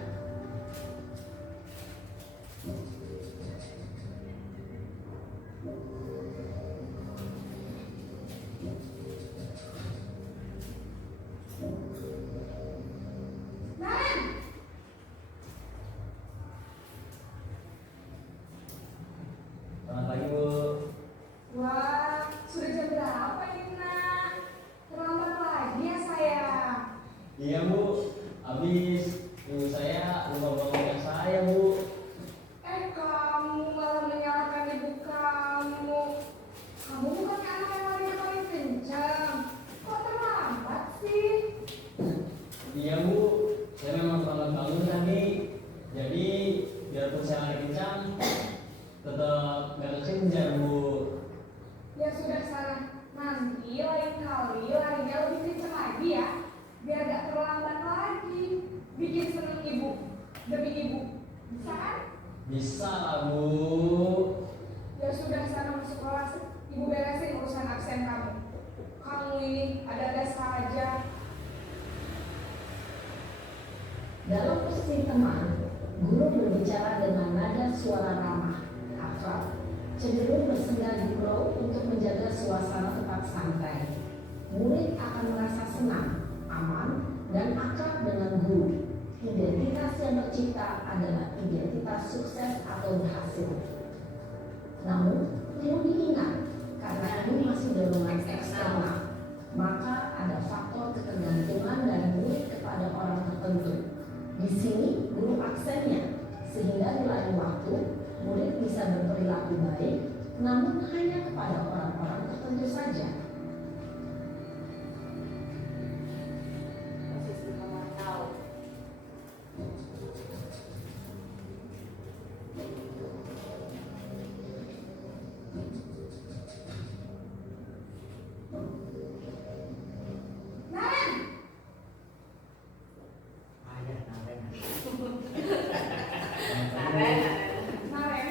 Naren. Selamat pagi, Bu. Wah, sudah jam berapa ini, Nak? Iya Bu, habis ibu saya lupa bawa saya Bu. Kamu malah menyalahkan ibu kamu. Kamu bukan anak yang larinya paling kencang. Kok terlambat sih? Iya Bu, saya memang terlambat bangun tadi. Jadi biarpun saya lari kencang, tetap gak kekejar Bu. Ya sudah sana. Nanti lain kali larinya lebih kencang lagi ya. Biar gak terlambat lagi. Bikin seneng ibu demi ibu. Bisa kan? Bisa lah Bu. Ya sudah sana masuk kelas. Ibu beresin urusan absen kamu. Kamu ini ada-ada saja. Dalam posisi teman, guru berbicara dengan nada suara ramah, akrab, cenderung bersenda di pulau untuk menjaga suasana tempat santai. Murid akan merasa senang, aman, dan akrab dengan guru. Identitas yang tercipta adalah identitas sukses atau berhasil. Namun, perlu diingat, karena ini masih dorongan eksternal, maka ada faktor ketergantungan dari murid kepada orang tertentu. Di sini guru aksennya, sehingga di lain waktu murid bisa berperilaku baik, namun hanya kepada orang-orang tertentu saja. Posisi pemantau. Naren! Ayah Naren. Naren,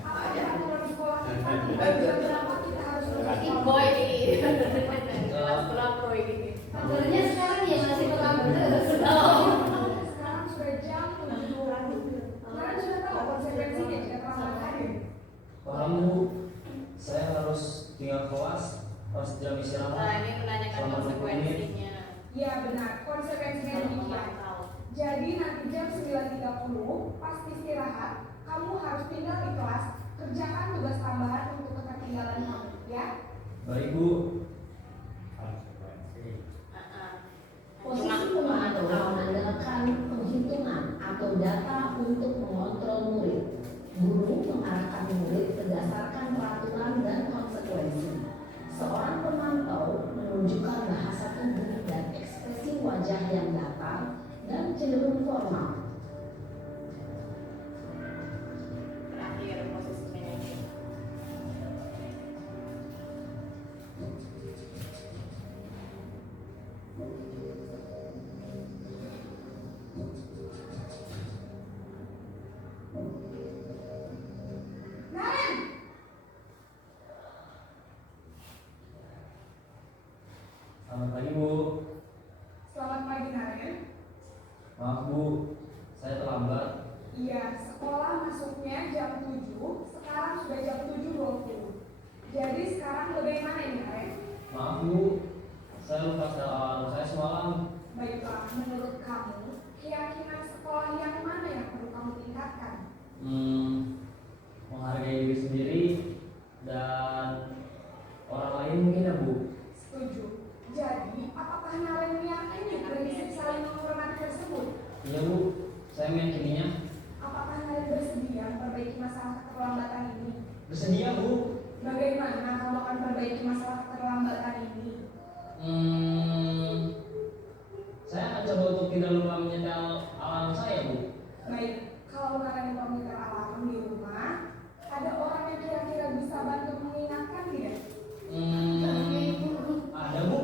apa kamu dari sekolah kita? Jam berapa kita harus Ini boy ini. Kelas pro ini. Kabarnya sekarang ya masih tetap terus. Sekarang sudah jam 7. Naren sudah tahu konsekuensinya jika terlambat hadir. Paham Bu, saya harus tinggal kelas pas jam Nah, istirahat. ini menanyakan Selama 20 menit. konsekuensinya. Ya benar, konsekuensinya demikian. Memantau. Jadi nanti jam 9.30 pas istirahat, kamu harus tinggal di kelas, kerjakan tugas tambahan untuk ketertinggalan kamu, ya? Baik Bu. Posisi pemantau mengandalkan penghitungan atau data untuk mengontrol murid. Guru mengarahkan murid berdasarkan peraturan dan konsekuensi. Seorang pemantau menunjukkan bahasa tubuh dan ekspresi wajah yang datar dan cenderung formal. Terakhir posisi manajer. Naren! Selamat pagi Bu. Selamat pagi Naren. Maaf Bu, saya terlambat. Iya, sekolah masuknya jam 7, sekarang sudah jam 7.20. Jadi sekarang bagaimana ini Naren? Maaf Bu, saya lupa alarm saya semalam. Baiklah, menurut kamu, keyakinan sekolah yang mana yang perlu kamu tingkatkan? Menghargai diri sendiri dan orang lain mungkin ya Bu. Setuju. Jadi, apakah Naren meyakini prinsip saling menghormati tersebut? Iya Bu, saya meyakininya. Apakah Naren bersedia memperbaiki masalah keterlambatan ini? Bersedia Bu. Bagaimana kamu akan perbaiki masalah keterlambatan ini? Saya akan coba untuk tidak lupa menyetel alarm saya Bu. Baik, kalau Naren lupa menyetel alarm di rumah, ada orang yang kira-kira bisa bantu mengingatkan tidak? Ada Bu,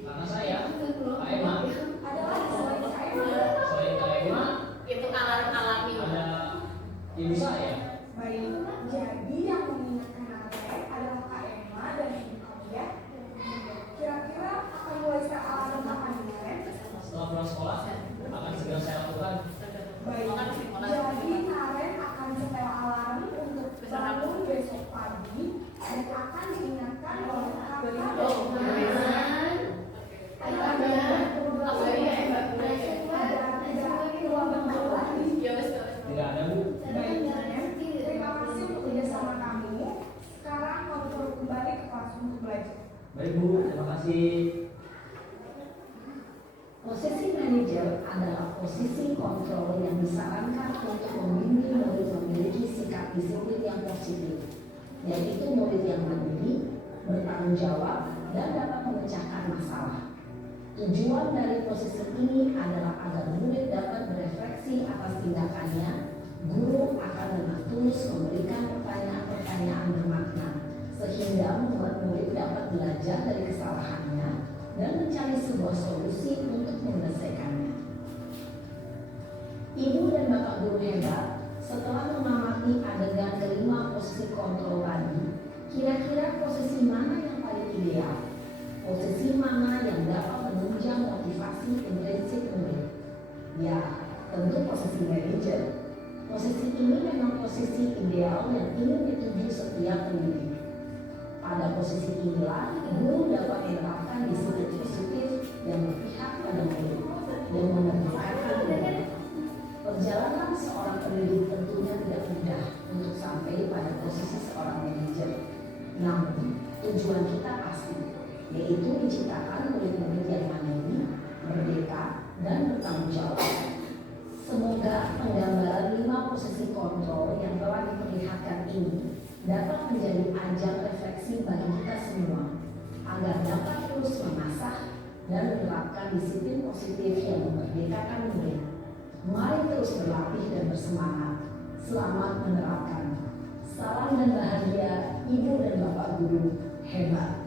karena saya Kak Emma. Ada lagi selain saya? Selain Kak Emma, Itu alarm-alarm ini. ada ibu saya. Baik, jadi yang mengingatkan Naren adalah Kak Emma dan ibu kamu ya. Kira-kira akan mulai start alarm kapan nih, Naren? Setelah pulang sekolah akan segera saya lakukan. Baik, jadi Naren akan setel alarm untuk bangun besok pagi dan akan diingatkan oleh kakak dan Oh, Naren. Ada ruang lagi. Ya wes. Tidak ada Bu. Baik, Naren. Terima kasih untuk kerjasama kamu. Sekarang kamu perlu kembali ke kelas untuk belajar. Baik Bu, terima kasih. Posisi manajer adalah posisi kontrol yang disarankan untuk membimbing murid memiliki sikap disiplin yang positif, yaitu murid yang mandiri, bertanggung jawab, dan dapat memecahkan masalah. Tujuan dari posisi ini adalah agar murid dapat berefleksi atas tindakannya. Guru akan dengan tulus memberikan pertanyaan-pertanyaan bermakna, sehingga membuat murid dapat belajar dari kesalahannya dan mencari sebuah solusi untuk menyelesaikannya. Ibu dan bapak guru hebat, setelah mengamati adegan kelima posisi kontrol tadi, kira-kira posisi mana yang paling ideal? Posisi mana yang dapat menunjang motivasi intrinsik murid? Ya, tentu posisi manajer. Posisi ini memang posisi ideal yang ingin dituju setiap pendidik. Pada posisi inilah, guru dapat menerapkan disiplin positif yang berpihak pada murid, yang memerdekakan murid. Perjalanan seorang pendidik tentunya tidak mudah untuk sampai pada posisi seorang manajer. Namun, tujuan kita pasti, yaitu menciptakan murid-murid yang mandiri, merdeka, dan bertanggung jawab. Semoga penggambaran 5 posisi kontrol yang telah diperlihatkan ini dapat menjadi ajang refleksi bagi kita semua, agar dapat terus mengasah dan menerapkan disiplin positif yang memerdekakan murid. Mari terus berlatih dan bersemangat. Selamat menerapkan. Salam dan bahagia Ibu dan Bapak Guru hebat.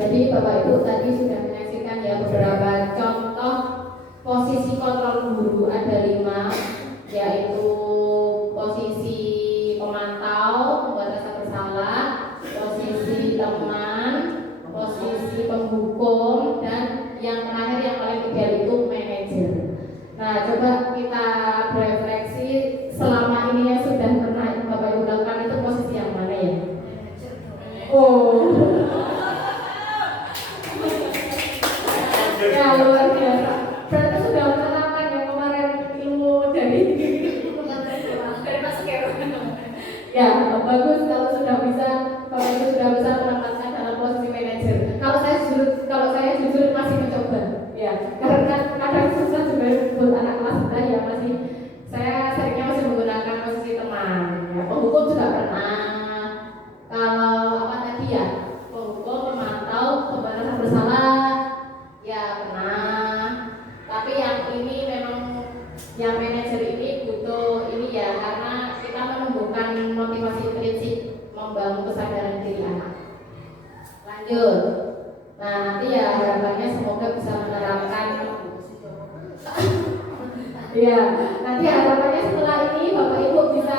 Jadi Bapak Ibu tadi sudah menyaksikan ya beberapa contoh posisi kontrol guru, ada 5, yaitu posisi pemantau, pembuat rasa bersalah, posisi teman, posisi penghukum, dan yang terakhir yang paling ideal itu manajer. Nah, coba kita berefleksi selama ini yang sudah pernah Bapak Ibu lakukan itu posisi yang mana ya? Oh. Ya luar biasa. Berarti sudah menerapkan yang kemarin ilmu dari Masuk ya. ya bagus kalau sudah bisa, kalau itu sudah bisa menempatkan dalam posisi manajer. Kalau saya jujur masih mencoba, ya karena kadang susah juga buat anak kelas kita ya, saya seringnya masih menggunakan posisi teman. Ya, penghukum juga pernah. Kalau apa tadi ya, penghukum, memantau, pemberantasan bersalah. Ya pernah, tapi yang ini memang yang manajer ini butuh ini ya, karena kita menumbuhkan motivasi intrinsik, membangun kesadaran diri anak. Lanjut, nah nanti ya harapannya semoga bisa menerapkan. Ya, nanti harapannya setelah ini Bapak Ibu bisa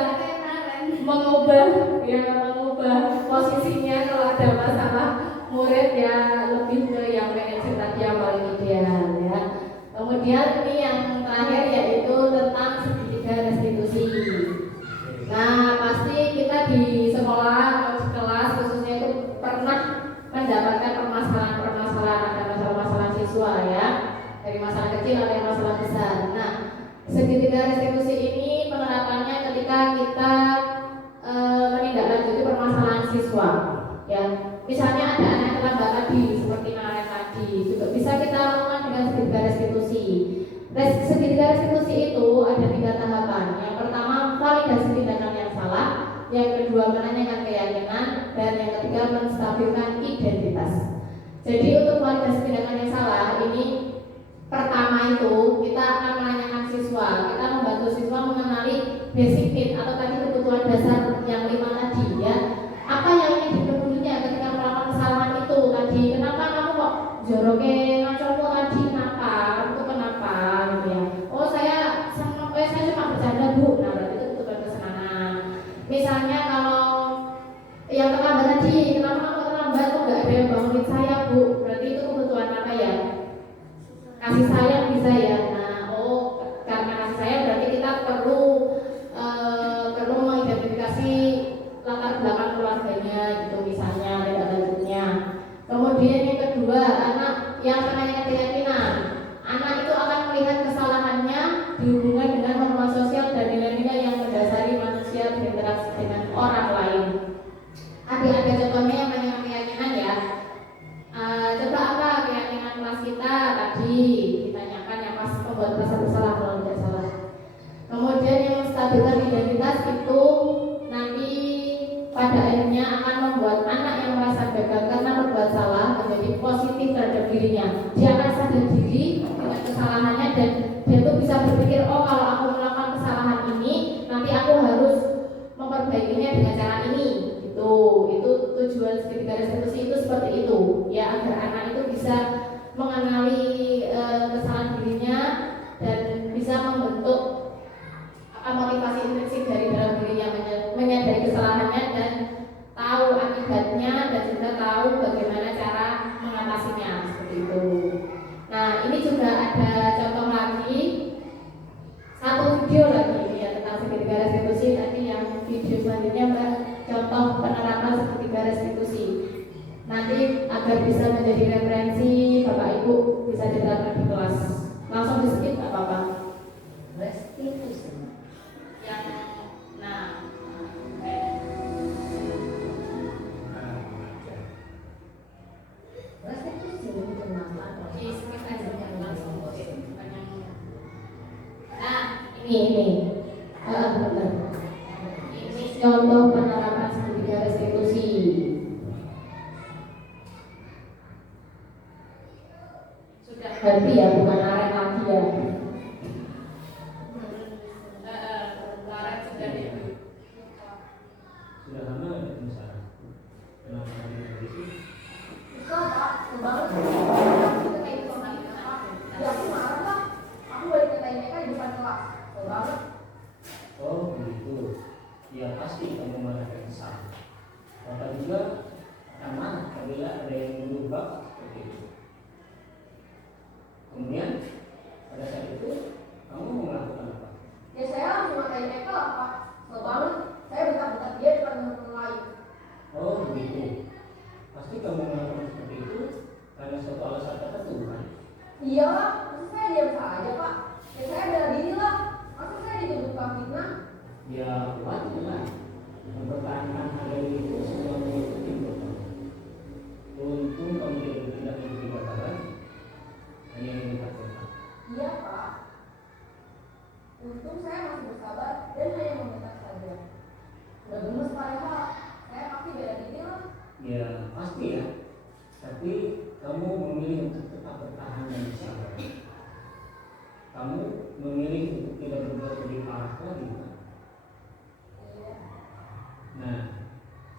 mengubah posisinya kalau ada masalah murid ya lebih ke yang manajer tadi yang paling ideal ya. Kemudian ini yang terakhir yaitu tentang segitiga restitusi. Nah pasti kita di sekolah atau di kelas khususnya itu pernah mendapatkan permasalahan ada masalah siswa ya, dari masalah kecil atau yang masalah besar. Nah segitiga restitusi ini penerapannya ketika kita menindaklanjuti permasalahan siswa ya. Misalnya ada anak yang terlambat tadi, seperti Nara tadi, juga bisa kita lakukan dengan segitiga restitusi. Segitiga restitusi itu ada 3 tahapan. Yang pertama, validasi tindakan yang salah. Yang kedua, menanyakan keyakinan. Dan yang ketiga, menstabilkan identitas. Jadi untuk validasi tindakan yang salah, ini pertama itu kita akan menanyakan siswa. Kita membantu siswa mengenali basic need atau tadi kebutuhan dasar yang 5 tadi ya. Apa yang ingin dipenuhinya ketika melakukan kesalahan itu tadi? Kenapa kamu kok joroke ngacomu tadi? Kenapa? Itu kenapa? Gitu ya. Oh saya cuma bercanda bu. Nah berarti itu kebutuhan kesenangan. Misalnya kalau yang terlambat tadi, kenapa kamu terlambat? Kok nggak ada yang bangunin saya bu? Berarti itu kebutuhan apa ya? Kasih sayang bisa ya. Nah karena kasih sayang berarti kita perlu mengidentifikasi latar belakang keluarganya gitu misalnya tidak lanjutnya. Kemudian yang kedua, anak yang menanyakan keyakinan. Anak itu akan melihat kesalahannya dihubungkan dengan norma sosial dan nilai-nilai yang mendasari manusia berinteraksi dengan orang lain. Ada contohnya yang menanyakan keyakinan ya. pada akhirnya akan membuat anak yang merasa gagal karena berbuat salah menjadi positif terhadap dirinya. Dia akan sadar diri dengan kesalahannya dan dia tuh bisa berpikir, oh kalau aku melakukan kesalahan ini nanti aku harus memperbaikinya dengan cara ini. Itu tujuan segitiga restitusi itu seperti itu ya, agar anak itu bisa mengenali kesalahan dirinya dan bisa membentuk motivasi intrinsik dari dalam dirinya, menyadari kesalahannya dan tahu akibatnya dan juga tahu bagaimana cara mengatasinya seperti itu. Nah ini juga ada contoh lagi, satu video lagi ini ya tentang segitiga restitusi. Nanti yang video selanjutnya contoh penerapan segitiga restitusi. Nanti agar bisa menjadi referensi Bapak Ibu bisa diterapkan di kelas. Langsung di skip nggak apa-apa. Restitusi. Yang nah Restitusi dikenakan oleh di skip aja yang langsung skip. Nah ini benar. Ini contoh penerapan segitiga restitusi. Sudah ganti ya, bukan aren lagi ya. Aren sudah di Sudah lama ya misalnya. Kenapa hari itu? Bisa Pak, kebanget. Kita kayak gitu sama kita, Pak. Ya aku marah lah. Aku balik ke TMK di depan kelas. Kebanget. Oh begitu. Ya pasti kamu marah dan kesal. Bapak juga akan marah apabila ada yang menuduh Bapak seperti itu. Kemudian pada saat itu kamu mau melakukan apa? Ya saya langsung ke TMK lah Pak. Kebanget. Saya bentak-bentak dia depan teman-teman lain. Oh begitu. Pasti kamu melakukan seperti itu karena suatu alasan tertentu kan? Iya lah, masa saya diam saja Pak. Ya saya bela diri lah. Masa saya dituduh fitnah? Ya wajar lah. Mempertahankan harga diri itu sesuatu yang penting buat kamu. Untung kamu tidak mengikuti katakan hanya melihat tentang. Iya Pak. Untung saya masih bersabar dan hanya membentak saja. Udah gemes padahal. Saya pasti bela diri lah. Ya pasti ya. Tapi kamu memilih untuk tetap bertahan dan bersabar. Kamu memilih untuk tidak berbuat lebih parah lagi kan? Iya. Nah,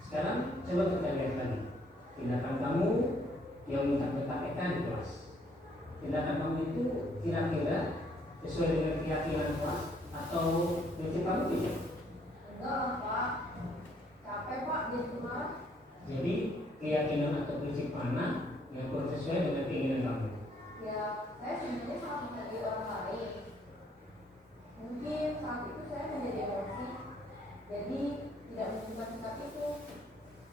sekarang coba kita lihat lagi tindakan kamu yang minta PKPK di kelas. Tindakan kamu itu kira-kira sesuai dengan keyakinan kelas atau prinsip kamu tidak? Enggak lah Pak. Capek Pak jadi marah. Jadi keyakinan atau prinsip mana yang kurang sesuai dengan keinginan kamu? Ya saya sebenarnya sangat menghargai orang lain. Mungkin saat itu saya menjadi emosi. Jadi tidak menyimpan sikap itu.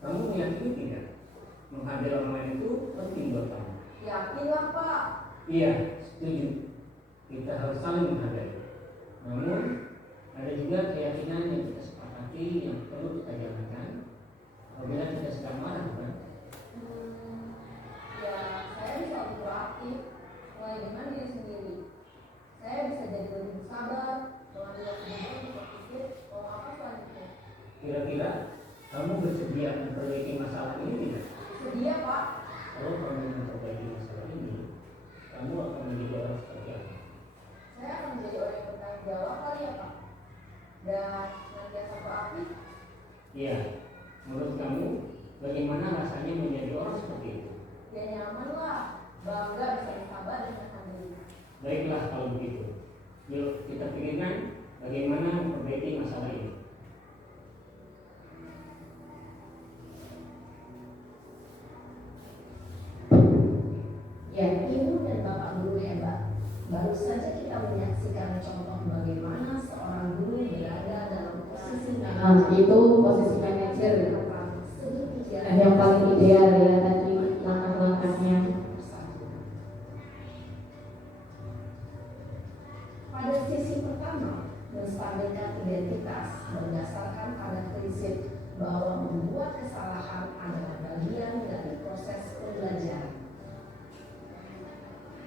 Kamu meyakini tidak menghargai orang lain itu penting buat kamu? Yakin lah Pak. Iya, setuju. Kita harus saling menghargai. Namun ada juga keyakinan yang kita sepakati yang perlu kita jalankan apabila kita sedang marah, kan? Ya saya bisa lebih proaktif. Mulai dengan diri sendiri. Saya bisa jadi lebih sabar. Dengan diri sendiri berpikir mau apa selanjutnya. Kira-kira kamu bersedia memperbaiki masalah ini tidak? Sedia Pak. Kalau kamu memperbaiki masalah ini, kamu akan menjadi orang seperti apa? Saya akan menjadi orang yang bertanggung jawab kali ya Pak. Dan senantiasa proaktif. Iya. Menurut kamu, bagaimana rasanya menjadi orang seperti itu? Ya nyaman lah. Bangga bisa bersabar dan menahan diri. Baiklah kalau begitu. Yuk kita pikirkan bagaimana memperbaiki masalah ini. ya. Ibu dan Bapak guru hebat. Baru saja kita menyaksikan contoh bagaimana seorang guru berada dalam posisi Nah itu posisi manajer. sedemikian Yang paling ideal ya tadi langkah-langkahnya. Pada sisi pertama, menstabilkan identitas berdasarkan pada prinsip bahwa membuat kesalahan adalah bagian dari proses pembelajaran.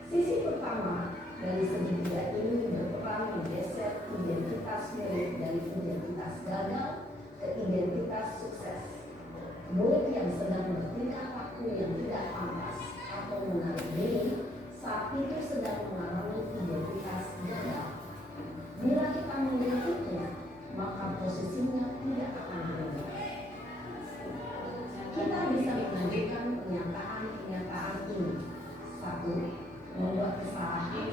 Sisi pertama dari segitiga ini berperan menggeser identitas milik dari identitas gagal ke identitas sukses. Murid yang sedang bertingkah laku yang tidak pantas atau menarik diri saat itu sedang mengalami identitas gagal. Bila kita melihat itu, maka posisinya tidak akan berubah. Kita bisa mengajukan pernyataan ini. 1. Membuat kesalahan.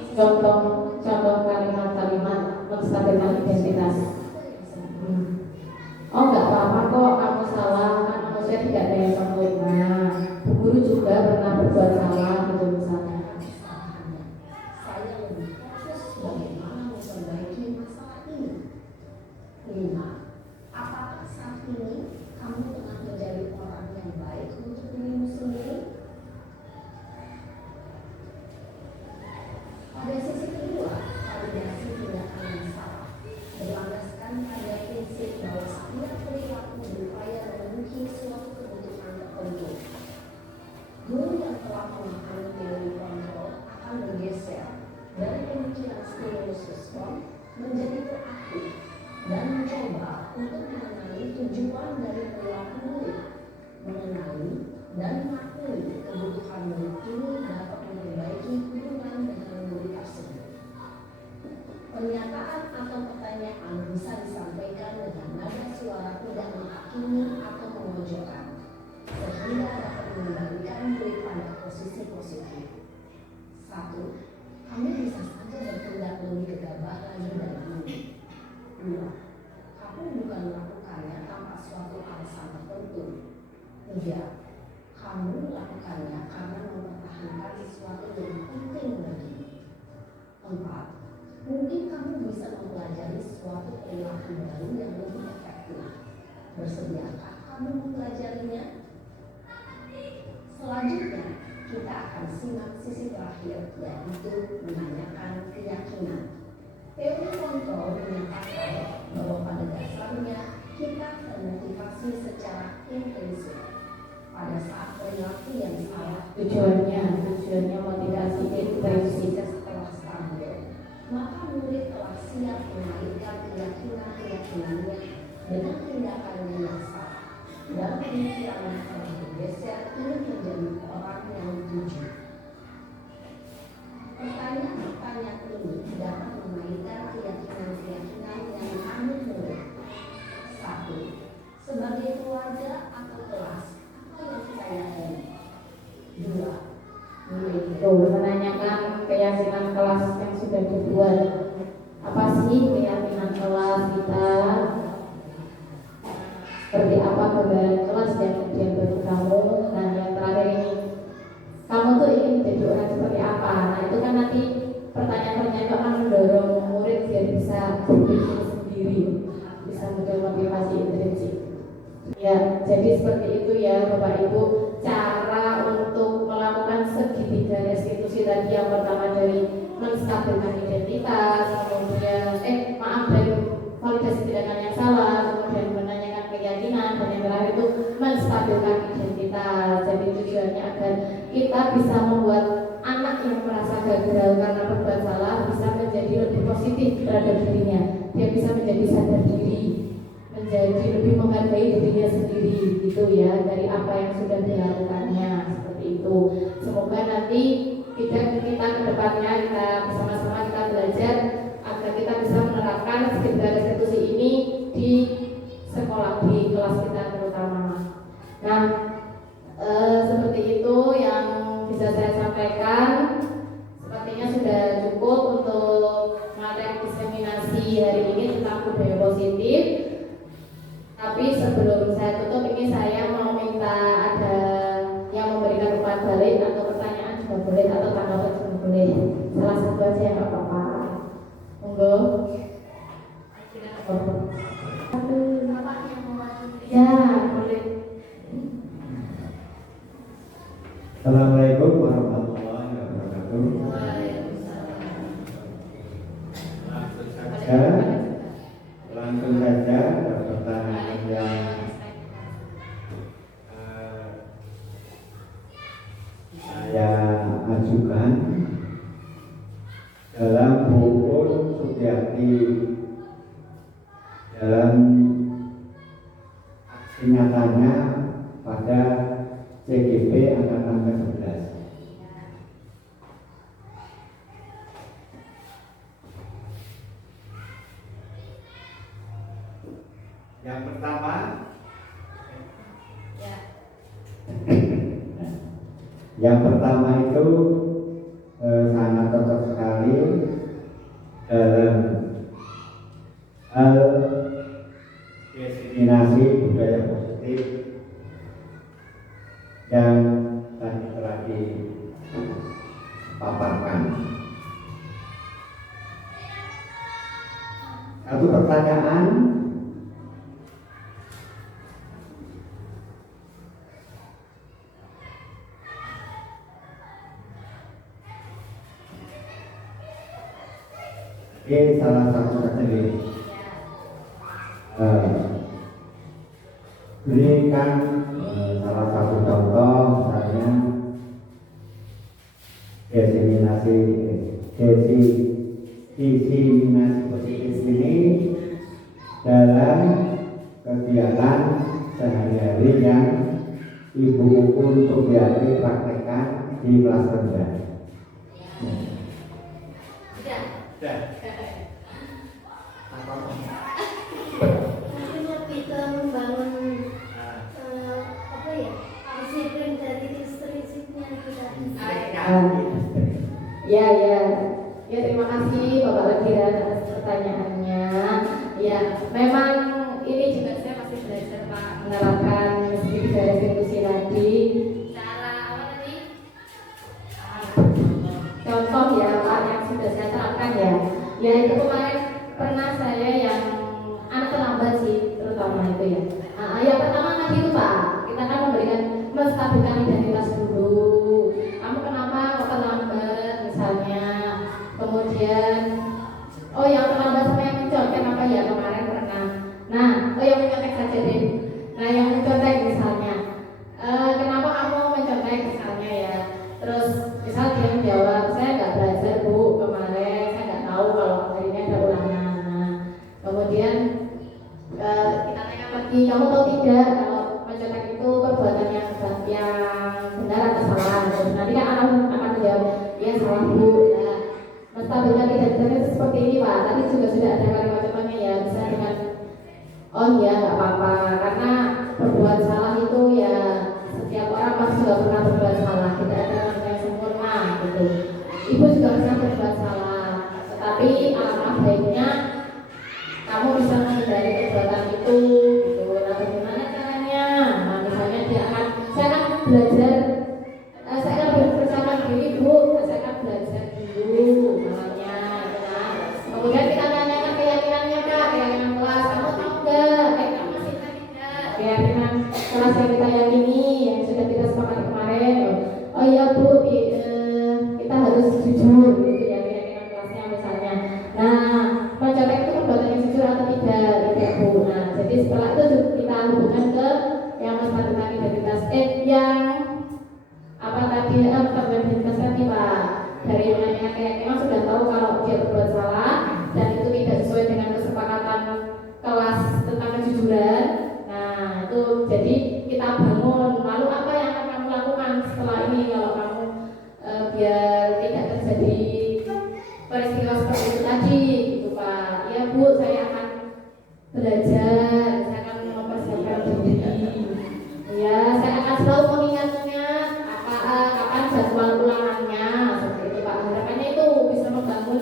Contoh kalimat-kalimat menstabilkan identitas. Oh nggak apa-apa kok, aku salah, kan maksudnya tidak ada yang sempurna. Bu guru juga pernah berbuat salah gitu misalnya. Saya lebih fokus bagaimana memperbaiki masalah ini. 5. Apakah saat ini kamu tengah menjadi orang yang baik untuk dirimu sendiri? Pada sisi kedua, validasi tindakan yang salah berlandaskan pada prinsip bahwa setiap perilaku berupaya memenuhi suatu kebutuhan tertentu. Guru yang telah memahami teori kontrol akan bergeser dari pemikiran stimulus respon menjadi proaktif dan mencoba untuk mengenali tujuan dari perilaku murid, mengenali dan mengakuhi kebutuhan murid ini dapat memperbaiki hubungan dengan murid tersebut. Pernyataan atau pertanyaan bisa disampaikan dengan nada suara tidak menghakimi atau memojokkan, sehingga dapat mengembalikan murid pada posisi positif. 1. Kamu bisa saja bertindak lebih gegabah lagi dari ini. 2. Kamu bukan melakukannya tanpa suatu alasan tertentu. 3. Kamu melakukannya karena mempertahankan sesuatu yang penting bagimu. 4. Mungkin kamu bisa mempelajari suatu perilaku baru yang lebih efektif. Bersediakah kamu mempelajarinya? Selanjutnya, kita akan simak sisi terakhir, yaitu menanyakan keyakinan. Teori kontrol menyatakan bahwa pada dasarnya kita termotivasi secara implisit. Pada saat perilaku yang salah, Tujuannya motivasi implisit. setelah stabil, maka murid telah siap mengaitkan keyakinan-keyakinannya dengan tindakannya yang salah. Dan pemikirannya telah bergeser ingin menjadi orang yang jujur. Pertanyaan-pertanyaan ini dapat mengaitkan keyakinan-keyakinan yang dianut murid. 1. Sebagai keluarga atau kelas, apa yang kita yakini? 2. Tuh, menanyakan keyakinan kelas yang sudah dibuat. Apa sih keyakinan kelas kita? Seperti apa gambaran kelas yang kemudian bagi kamu? Nah, yang terakhir ini, kamu tuh ingin menjadi orang seperti apa? Nah, itu kan nanti pertanyaan-pertanyaan itu akan mendorong murid biar bisa berpikir sendiri, bisa muncul motivasi intrinsik. Ya, jadi seperti itu ya Bapak Ibu, cara untuk melakukan segitiga restitusi tadi. Yang pertama dari menstabilkan identitas, kemudian dari validasi tindakan yang salah, kemudian menanyakan keyakinan, dan yang terakhir itu menstabilkan identitas. Jadi tujuannya agar kita bisa membuat anak yang merasa gagal karena berbuat salah bisa menjadi lebih positif terhadap dirinya. Dia bisa menjadi sadar diri, menjadi lebih menghargai dirinya sendiri, gitu ya, dari apa yang sudah dilakukannya, seperti itu. Semoga nanti kita ke depannya kita bersama-sama kita belajar agar kita bisa menerapkan segitiga restitusi ini di sekolah, di kelas kita terutama. Nah, seperti itu yang bisa saya sampaikan. Sepertinya sudah cukup untuk materi diseminasi hari ini tentang budaya positif. Tapi sebelum saya tutup ini, saya mau minta ada yang memberikan umpan balik atau pertanyaan juga boleh, atau tanggapan juga boleh. Salah satu aja nggak apa-apa. Monggo. Ya, boleh. Assalamualaikum warahmatullahi wabarakatuh. Langsung saja pertanyaan yang saya ajukan dalam buku Sugiyati, dalam aksi nyatanya pada CGP angkatan ke-11. Yang pertama, yang pertama itu sangat cocok sekali dalam hal diseminasi budaya positif yang tadi telah dipaparkan. Satu pertanyaan, salah satu materi berikan salah satu contoh, misalnya diseminasi positif ini dalam kegiatan sehari-hari yang Ibu Sugiati praktekkan di kelas rendah. Mungkin lebih ke membangun apa ya, disiplin dari listriknya kita. Ya, terima kasih Bapak Letiran atas pertanyaannya. Ya, memang ini juga saya masih belajar Pak menerapkan meski dari restitusi tadi. Cara apa tadi? Contoh ya Pak yang sudah saya terapkan ya. Ya itu kemarin pernah saya yang anak terlambat sih terutama itu ya. Yang pertama tadi itu Pak, kita kan memberikan menstabilkan identitas dulu. Kamu kenapa kok terlambat misalnya? Kemudian yang terlambat sama yang mencontek apa ya kemarin pernah. Nah, yang mencontek saja deh. Nah, yang mencontek misalnya, kenapa kamu mencontek misalnya ya? Terus misal dia menjawab, saya nggak belajar Bu kemarin, saya nggak tahu kalau hari ini ada ulangan. Nah, kemudian kita tanya lagi, kamu tahu tidak kalau mencontek itu perbuatan yang benar atau salah? Terus nanti kan anak akan menjawab, ya salah Bu. Nah, menstabilkan identitas seperti ini Pak. Tadi juga sudah ada kalimat contohnya ya, bisa dengan oh iya nggak apa-apa, karena berbuat salah itu ya setiap orang pasti juga pernah berbuat salah, tidak ada manusia yang sempurna gitu. Ibu juga pernah berbuat salah, tetapi alangkah baiknya kamu bisa menghindari perbuatan itu gitu. Nah bagaimana caranya? Nah misalnya saya akan belajar, saya akan berpercaya diri Bu, saya akan belajar dulu namanya gitu kan. Kemudian kita tanyakan keyakinannya Kak, keyakinan kelas, kamu tahu nggak? Kamu masih tahu tidak? Keyakinan kelas yang kita yakini, yang sudah kita sepakati kemarin. Oh iya Bu, kita harus jujur gitu ya, keyakinan kelasnya misalnya. Nah, mencontek itu perbuatan yang jujur atau tidak Bu. Nah, jadi setelah itu kita hubungkan ke yang menstabilkan identitas yang apa tadi identitas tadi Pak. Dari yang memang sudah tahu kalau dia berbuat salah dan itu tidak sesuai dengan kesepakatan kelas tentang kejujuran. Nah itu jadi kita bangun, lalu apa yang akan kamu lakukan setelah ini kalau kamu biar tidak terjadi peristiwa seperti itu tadi gitu Pak. Ya Bu, saya akan belajar, saya akan mempersiapkan diri. Ya, saya akan selalu mengingat-ingat kapan jadwal ulangannya seperti itu Pak. Harapannya itu bisa membangun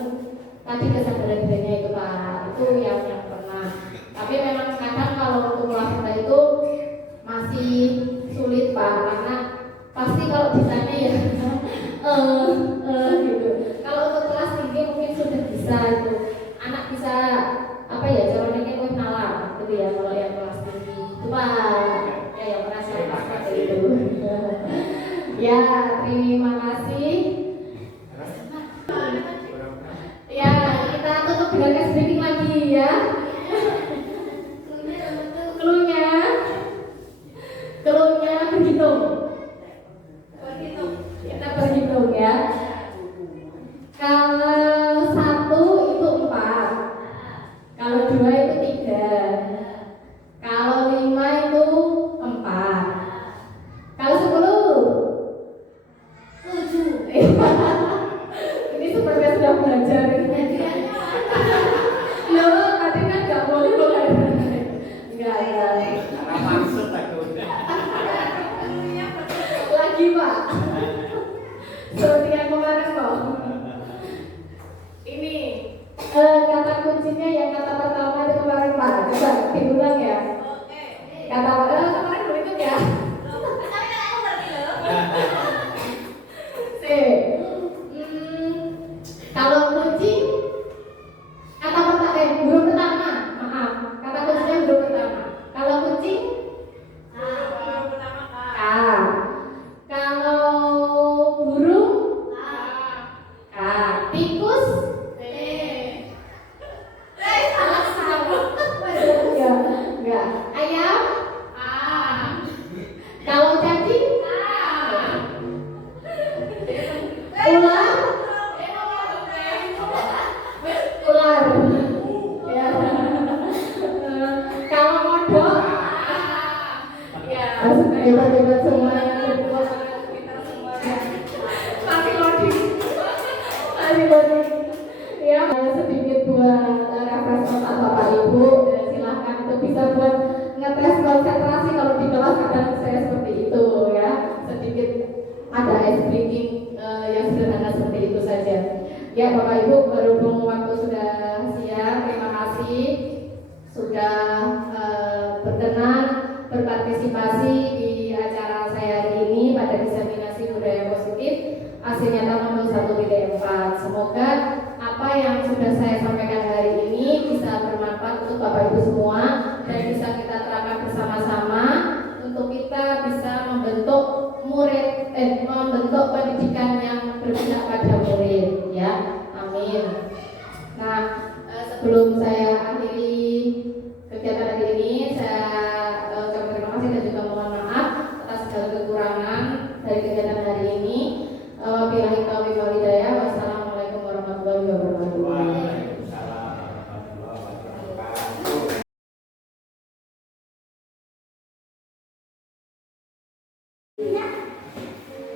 tadi kesadaran dirinya itu Pak. Itu yang pernah. Tapi memang kadang kalau untuk kelas kita itu masih sulit Pak, karena pasti kalau ditanya ya gitu. Kalau untuk kelas tinggi mungkin sudah bisa itu. Anak bisa apa ya caranya kayak nalar gitu ya kalau yang kelas tinggi. Itu Pak. Ya yang pernah saya seperti itu. Ya, terima kasih. Ya, kita tutup dengan cash breaking lagi ya. Keluhnya berhitung. Kita berhitung ya. Kalau 1 itu 4, kalau 2 itu 3, kalau 5 itu 4, Seperti yang kemarin kok. Ini kata kuncinya yang kata pertama itu kemarin Pak. Coba diulang ya. Kata kemarin belum ikut ya. Kalau kunci kata pertama huruf pertama, maaf. Kata kuncinya huruf pertama. Kalau kunci K. Kalau burung K. Tikus ya, enggak. Ayam kalau cacing ular ya. Kalau kodok ya hebat semuanya kita semuanya masih loading ya. Sedikit buat refresh otak Bapak Ibu dan silahkan untuk bisa buat ngetes konsentrasi kalau di kelas kadang saya seperti itu ya, sedikit ada ice breaking yang sederhana seperti itu saja ya. Bapak Ibu, berhubung waktu sudah siang, terima kasih sudah berkenan berpartisipasi di acara saya hari ini pada diseminasi budaya positif Aksi Nyata nomor 1.4. Semoga apa yang sudah saya sampaikan hari ini bisa bermanfaat untuk Bapak Ibu semua dan bisa kita terapkan bersama-sama untuk kita bisa membentuk membentuk pendidikan yang berpihak pada murid ya. Amin. Nah, sebelum saya akhiri kegiatan hari ini, saya ucapkan terima kasih dan juga mohon maaf atas segala kekurangan dari kegiatan hari ini. Wabillahi taufiq wal hidayah. Wassalamualaikum warahmatullahi wabarakatuh. Waalaikumsalam warahmatullahi wabarakatuh.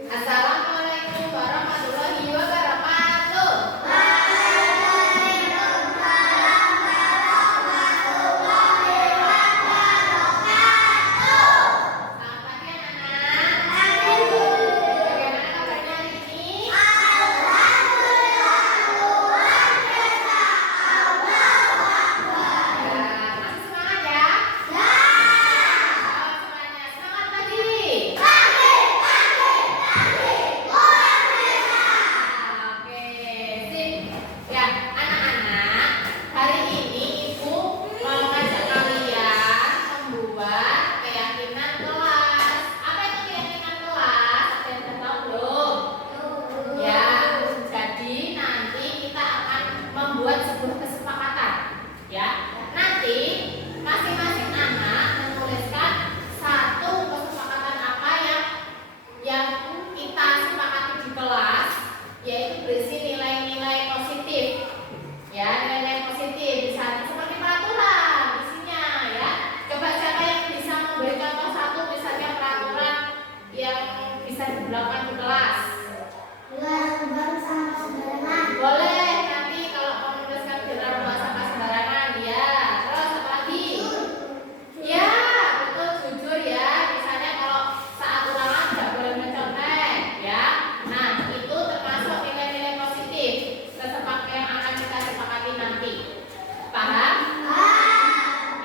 Assalamualaikum warahmatullahi wabarakatuh. Selamat pagi anak-anak. Bagaimana kabarnya hari ini? Masih semangat ya? Semuanya semangat pagi. Oke, sip. Ya, anak-anak, hari ini Ibu mau ngajak kalian membuat keyakinan kelas. Apa itu keyakinan kelas? Ada yang udah tahu belum? Ya, jadi nanti kita akan membuat sebuah kesepakatan. Ya, nanti masing-masing anak menuliskan satu kesepakatan apa yang kita sepakati di kelas, yaitu berisi nilai-nilai positif ya, nilai-nilai positif misalnya seperti peraturan isinya ya. Coba siapa yang bisa memberi contoh satu misalnya peraturan yang bisa diberlakukan di kelas. Boleh nanti kalau mau menuliskan general buang sampah sembarangan ya. Terus apa lagi? Ya, betul, jujur ya. Misalnya kalau saat ulangan tidak boleh mencontek ya. Nah, itu termasuk nilai-nilai positif yang akan kita sepakati nanti. Paham?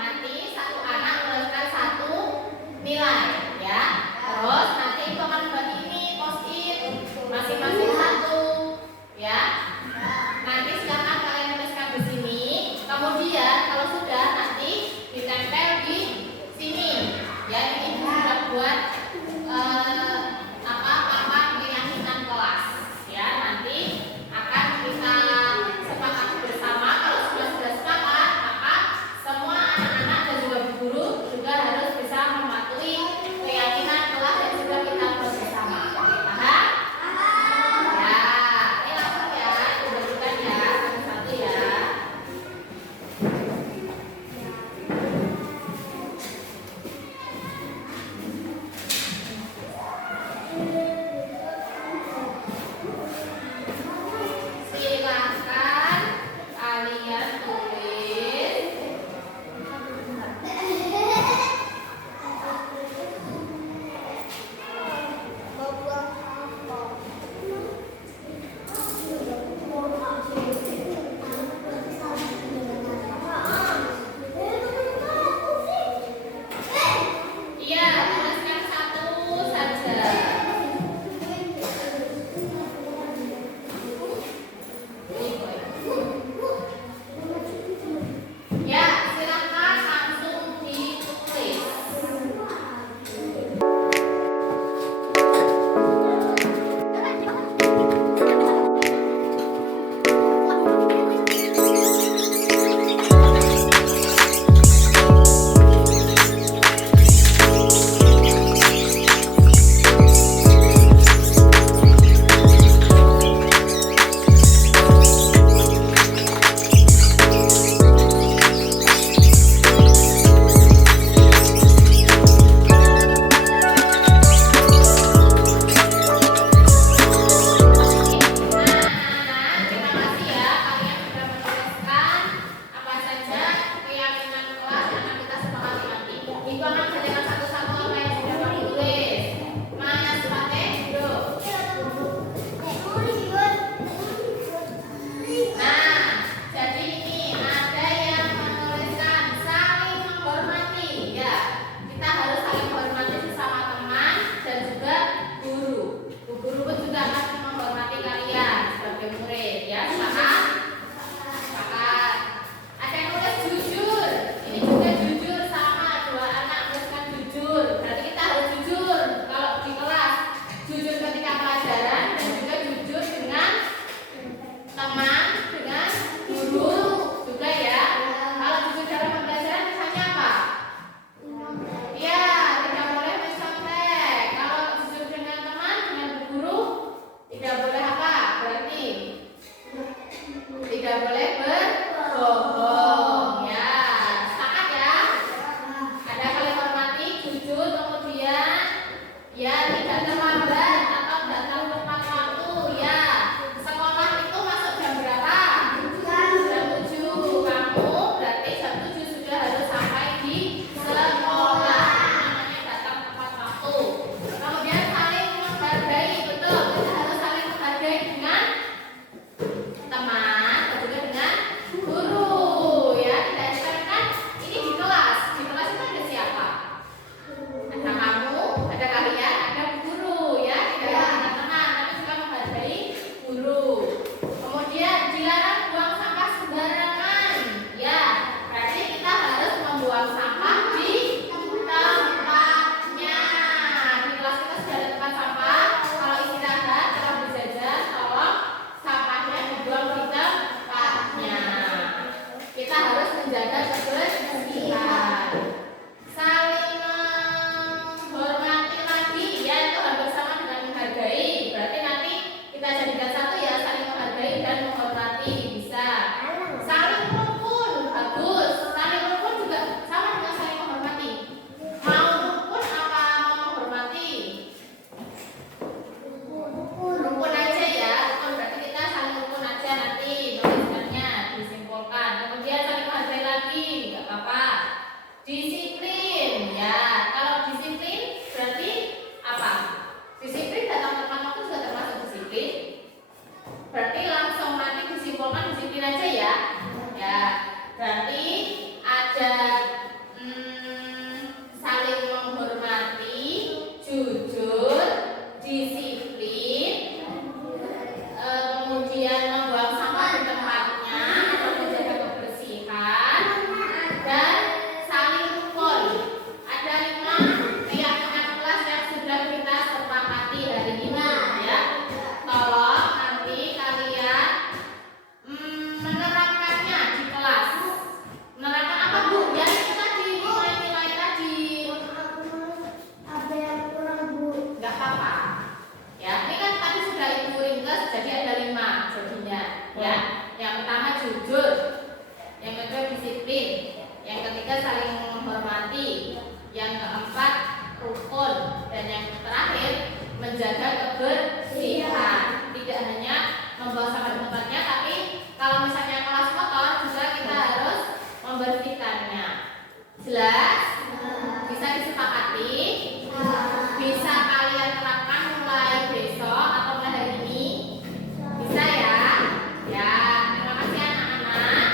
Nanti satu anak menuliskan satu nilai ya. Terus nanti itu akan membagi ini post-it masing-masing satu ya. Nanti silakan kalian tuliskan di sini. Kemudian kalau sudah nanti ditempel di sini. Ya, ini sudah buat papan keyakinan kelas. Ya, nanti akan kita sepakati bersama. Kalau sudah sepakat, maka semua anak-anak dan juga guru juga harus bisa mematuhi keyakinan Ya, tidak terlambat atau datang tepat waktu. Ya, sekolah itu masuk jam berapa? Jam 7. Kamu berarti jam 7 sudah harus sampai di sekolah. Namanya datang tepat waktu. Kemudian saling menghargai, betul. Kita harus saling menghargai dengan teman, dan juga dengan guru. Ya, tidak disarankan ini di kelas. Di kelas itu ada siapa? Ada kamu, ada kalian, ada guru, ya. Tidak hanya teman, tapi juga menghargai guru. Kemudian dilarang buang sampah sembarangan. Ya, berarti kita harus membuang sampah di tempatnya. Di kelas kita sudah ada tempat sampah. Kalau istirahat, kalau berjajan, tolong sampahnya dibuang di tempatnya. Kita harus menjaga kebersihan. Saling menghormati lagi, ya, itu hampir sama dengan menghargai. Berarti nanti kita jadikan satu, ya, saling menghargai dan menghormati. Bisa. Saling rukun, bagus. Saling rukun juga sama dengan saling menghormati. Mau rukun apa mau menghormati? Rukun aja, ya. Rukun berarti kita saling rukun aja nanti nuliskannya, disimpulkan. Kemudian saling menghargai lagi, nggak apa-apa. Disiplin, ya. Kalau disiplin berarti apa? Disiplin datang tepat waktu juga termasuk disiplin. Berarti langsung nanti disimpulkan disiplin aja, ya. Ya, berarti ada saling menghormati, jujur, disiplin, kemudian membuang sampah di tempatnya atau menjaga kebersihan, dan saling rukun. Ada 5 keyakinan kelas yang sudah kita sepakati hari ini, ya. Tolong nanti kalian menerapkannya di kelas. Menerapkan apa, Bu? Ya, itu tadi nilai-nilai tadi. Ada yang kurang, Bu. Nggak apa-apa. Ya, ini kan tadi sudah Ibu ringkas, jadi ada 5 jadinya, ya. Yang pertama jujur, yang kedua disiplin, yang ketiga saling menghormati, yang keempat rukun, dan yang terakhir menjaga kebersihan. Tidak hanya membawa sampah di tempatnya, tapi kalau misalnya kelas kotor juga kita harus membersihkannya. Jelas? Bisa disepakati? Bisa kalian terapkan mulai besok atau mulai hari ini? Bisa, ya? Ya, terima kasih anak-anak.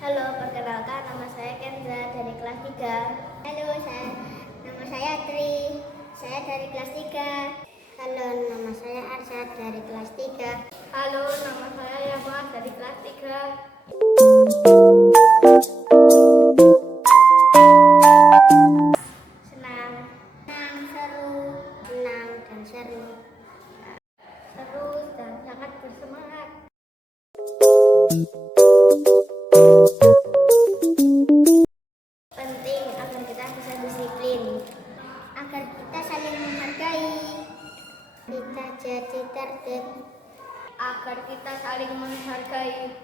Halo, perkenalkan nama saya Kenza dari kelas 3. Halo, nama saya Tri. Saya dari kelas 3. Halo, nama saya Arsyad dari kelas 3. Halo, nama saya Yama dari kelas 3. Senang, seru, senang dan seru. Seru dan sangat bersemangat. Penting agar kita bisa disiplin, agar kita saling menghargai, kita jadi tertib, agar kita saling menghargai,